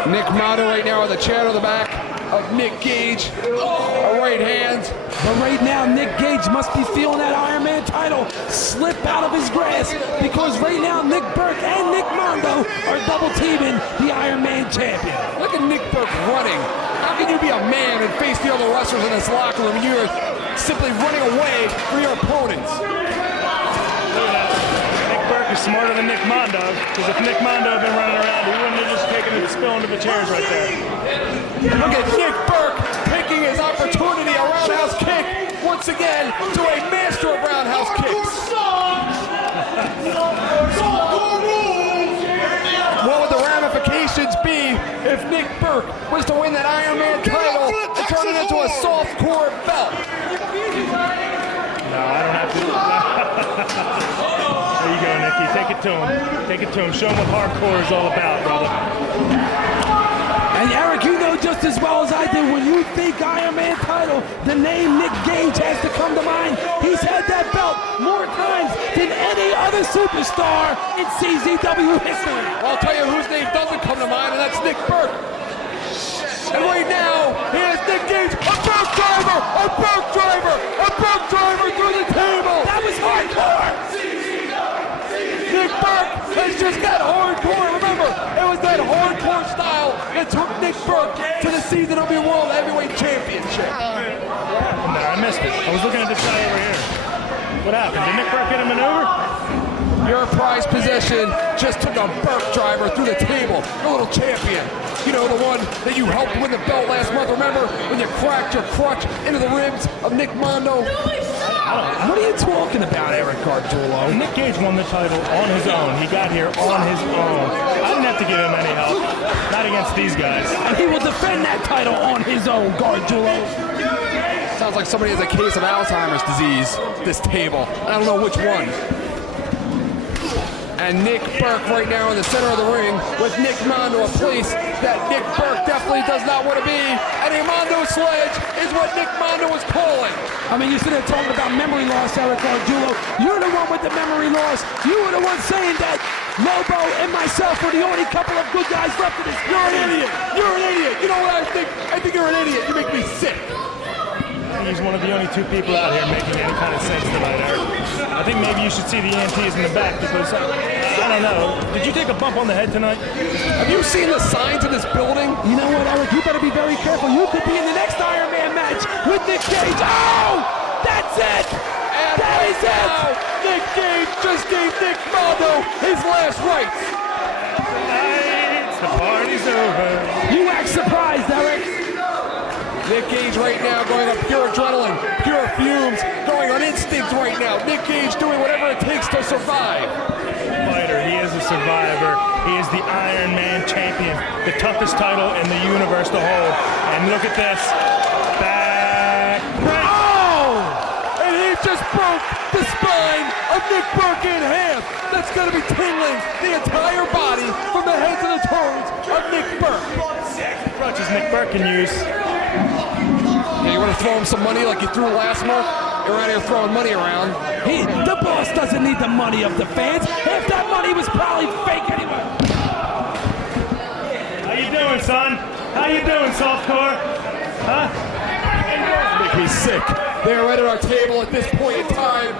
Nick Mondo right now with a chair to the back of Nick Gage, a right hand. But right now, Nick Gage must be feeling that Iron Man title slip out of his grasp because right now, Nick Burke and Nick Mondo are double teaming the Iron Man champion. Look at Nick Burke running. How can you be a man and face the other wrestlers in this locker room and you're simply running away from your opponents? Nick Burke is smarter than Nick Mondo, because if Nick Mondo had been running around, he wouldn't have just taken it and spilled into the chairs right there. Look at Nick Burke taking his opportunity, a roundhouse kick, once again to a master of roundhouse kicks. What would the ramifications be if Nick Burke was to win that Iron Man title and turn turn it into a soft core belt. No, I don't have to. There you go, Nicky. Take it to him. Take it to him. Show him what hardcore is all about, brother. And Eric, you know just as well as I do, when you think Iron Man title, the name Nick Gage has to come to mind. He's had that belt more times than any other superstar in CZW history. I'll tell you whose name doesn't come to mind, and that's Nick Burke. And right now, here's Nick Gage, a Burke driver, a Burke driver, a Burke driver through the table. That was hardcore. Nick Burke has just got hardcore. Remember, it was that hardcore style that took Nick Burke to the CZW World Heavyweight Championship. What happened there? I missed it. I was looking at this guy over here. What happened? Did Nick Burke get a maneuver? Your prized possession just took a Burke driver through the table. The little champion. You know, the one that you helped win the belt last month. Remember when you cracked your crutch into the ribs of Nick Mondo? What are you talking about, Eric Gargiulo? Nick Gage won the title on his own. He got here on his own. I didn't have to give him any help. Not against these guys. And he will defend that title on his own, Gargiulo. Sounds like somebody has a case of Alzheimer's disease, this table. I don't know which one. And Nick Burke right now in the center of the ring with Nick Mondo, a place that Nick Burke definitely does not want to be. And a Mondo sledge is what Nick Mondo is calling. I mean, you're sitting there talking about memory loss, Eric Gargiulo. You're the one with the memory loss. You were the one saying that Lobo and myself were the only couple of good guys left in this. You're an idiot. You're an idiot. You know what I think? I think you're an idiot. You make me sick. He's one of the only two people out here making any kind of sense tonight, Eric. I think maybe you should see the EMTs in the back because, I don't know, did you take a bump on the head tonight? Have you seen the signs of this building? You know what, Eric? You better be very careful. You could be in the next Iron Man match with Nick Gage. Oh! That's it! And that right is it! now, Nick Gage just gave Nick Mondo his last rites. The party's over. You act surprised, Eric. Nick Gage right now going on pure adrenaline, pure fumes, going on instinct right now. Nick Gage doing whatever it takes to survive. Fighter, he is a survivor. He is the Iron Man champion, the toughest title in the universe to hold. And look at this. Back break. Oh! And he just broke the spine of Nick Burke in half. That's going to be tingling the entire body from the head to the toes of Nick Burke. Crutches Nick Burke can use. Yeah, you want to throw him some money like you threw last month? You're out here throwing money around. The boss doesn't need the money of the fans. Half that money was probably fake anyway. How you doing, son? How you doing, softcore? Huh? Make me sick. They're right at our table at this point in time.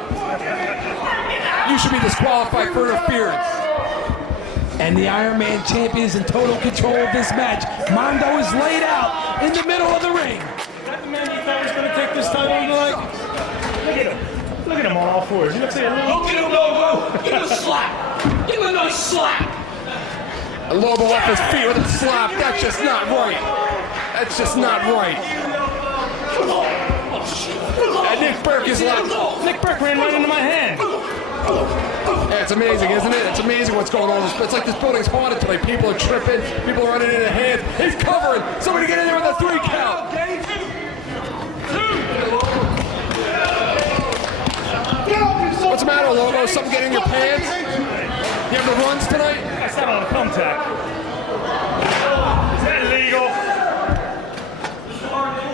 You should be disqualified for interference. And the Iron Man champion is in total control of this match. Mondo is laid out in the middle of the ring. Is that the man you thought was going to take this title tonight? Look at him. Look at him on all fours. He looks like a little... Look at him, Lobo! Give him a slap! Give him a nice slap! And Lobo off his feet with a slap. That's just not right. That's just not right. And Nick Burke is like... Nick Burke ran right into my hand. Yeah, it's amazing, isn't it? It's amazing what's going on. It's like this building's haunted tonight. People are tripping. People are running into hands. He's covering. Somebody get in there with a 3 count. What's the matter, Lobo? Something getting in your pants? You have the runs tonight? I sat on a thumbtack. Is that illegal?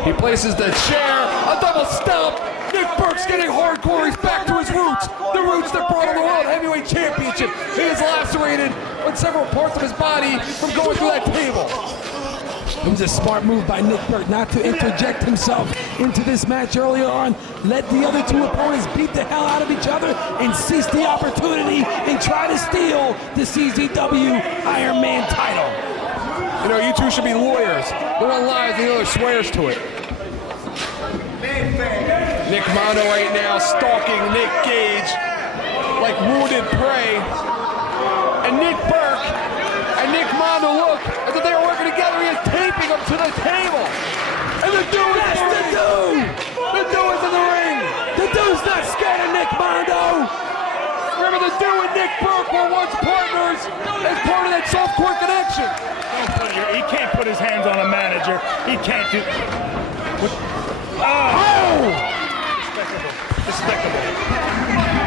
He places the chair. A double stomp. Nick Burke's getting hardcore. He's back to his roots. The roots that brought him the World Heavyweight Championship. He is lacerated on several parts of his body from going through that table. It was a smart move by Nick Burke not to interject himself into this match earlier on. Let the other two opponents beat the hell out of each other and seize the opportunity and try to steal the CZW Iron Man title. You know, you two should be lawyers. The one lies, the other swears to it. Nick Mondo right now stalking Nick Gage like wounded prey. And Nick Burke and Nick Mondo look as if they are working together. He is taping them to the table. And the dude is the dude. The dude is in the ring. The dude's not scared of Nick Mondo. Remember, the dude and Nick Burke were once partners as part of that softcore connection. He can't put his hands on a manager. He can't do... Despicable.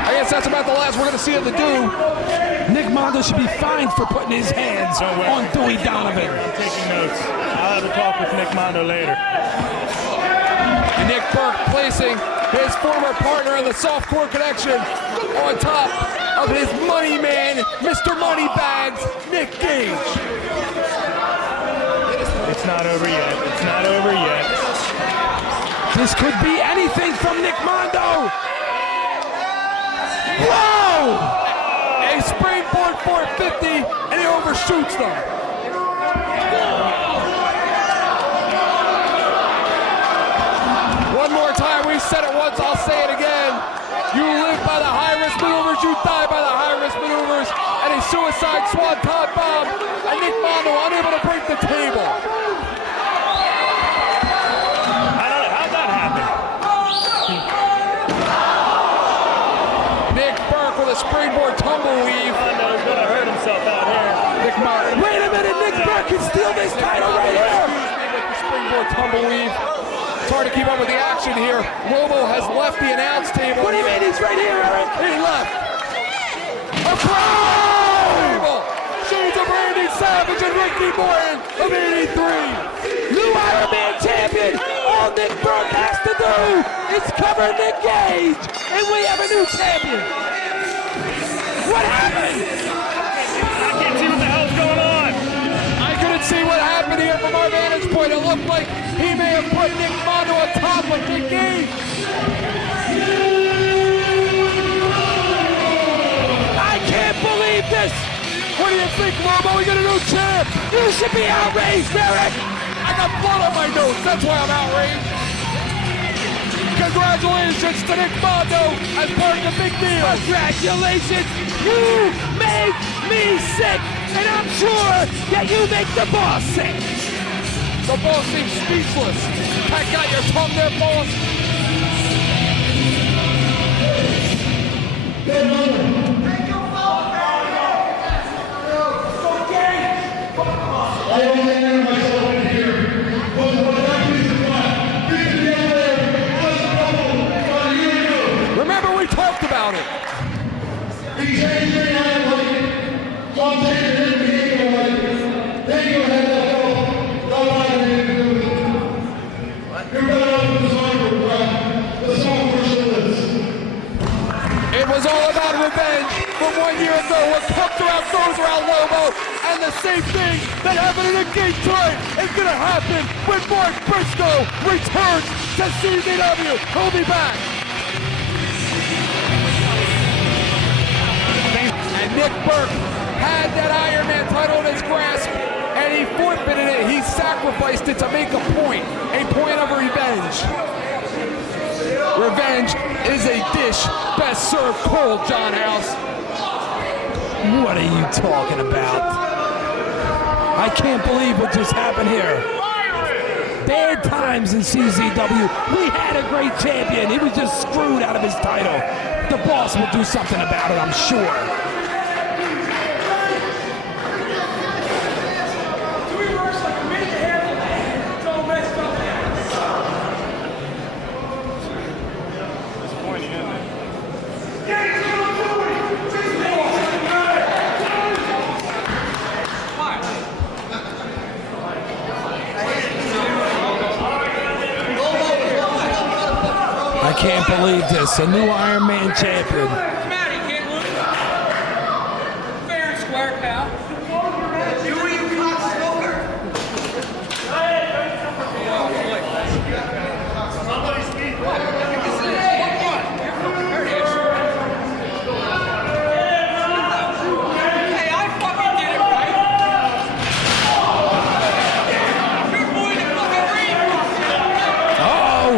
I guess that's about the last we're going to see of the do. Nick Mondo should be fined for putting his hands on Dewey Donovan. I'm taking notes. I'll have a talk with Nick Mondo later. And Nick Burke placing his former partner in the softcore connection on top of his money man, Mr. Moneybags, Nick Gage. It's not over yet. It's not over yet. This could be anything from Nick Mondo. Whoa! A springboard 450, and he overshoots them. One more time, we said it once, I'll say it again. You live by the high-risk maneuvers, you die by the high-risk maneuvers, and a suicide swanton bomb, and Nick Mondo unable to break the table. How'd that happen? Nick Burke with a springboard tumbleweave. Mondo's gonna hurt himself out here. Nick Mondo. Wait a minute, Nick Burke can steal this title right here. With the springboard tumbleweave. It's hard to keep up with the action here. Lobo has left the announce table. What do you mean he's right here, Eric? He left. A table. Shades of Randy Savage and Ricky Morton of 83. New Iron Man champion. All Nick Burke has to do is cover Nick Gage, and we have a new champion. What happened? I can't see what the hell's going on. I couldn't see what happened here from our vantage point. It looked like he may have put Nick Mondo on top of Nick Gage. I can't believe this. What do you think, Lobo? We got a new champ. You should be outraged, Eric. I got blood on my nose. That's why I'm outraged. Congratulations to Nick Mondo as part of the big deal. Congratulations. You make me sick, and I'm sure that you make the boss sick. The boss seems speechless. Pat, got your tongue there, boss? I don't enter myself in here, but what happens is what? This is the other way. Just a couple about a year ago. Remember, we talked about it. He changed me, I didn't like it. So I'm taking him, he ain't gonna like it. Then you had that belt. Don't like it, anything to do with it. You're better off with the song for the song for shoulders. It was all about revenge from 1 year ago. What comes around goes around, Lobo. And the same thing that happened in the game tonight is going to happen when Mark Briscoe returns to CZW. He'll be back. And Nick Burke had that Iron Man title in his grasp, and he forfeited it. He sacrificed it to make a point of revenge. Revenge is a dish best served cold, John House. What are you talking about? I can't believe what just happened here. Bad times in CZW. We had a great champion. He was just screwed out of his title. The boss will do something about it, I'm sure. I can't believe this. A new Iron Man champion. What's the matter? You can't lose? Fair and square, pal. You were you cocksucker. Somebody's beat. What? There it is. Hey, I fucking did it right. You're going to fucking ring. Uh-oh.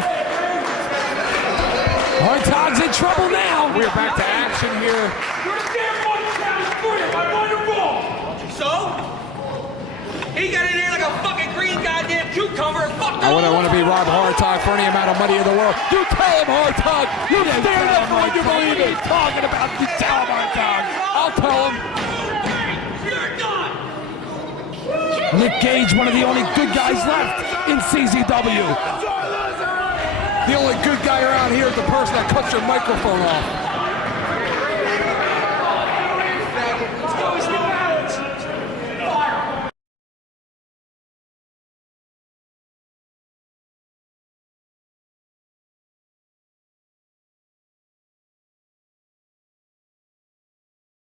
Hartog's in trouble now. We're back to action here. You're a damn one California. I'm wonderful. So? He got in there like a fucking green goddamn cucumber and fucked I want to be Rob Hartog for any amount of money in the world. You tell him, Hartog. You stand up for what you believe in. Talking about you tell him, Hartog. I'll tell him. You're done. Nick Gage, one of the only good guys left in CZW. here is the person that cuts your microphone off.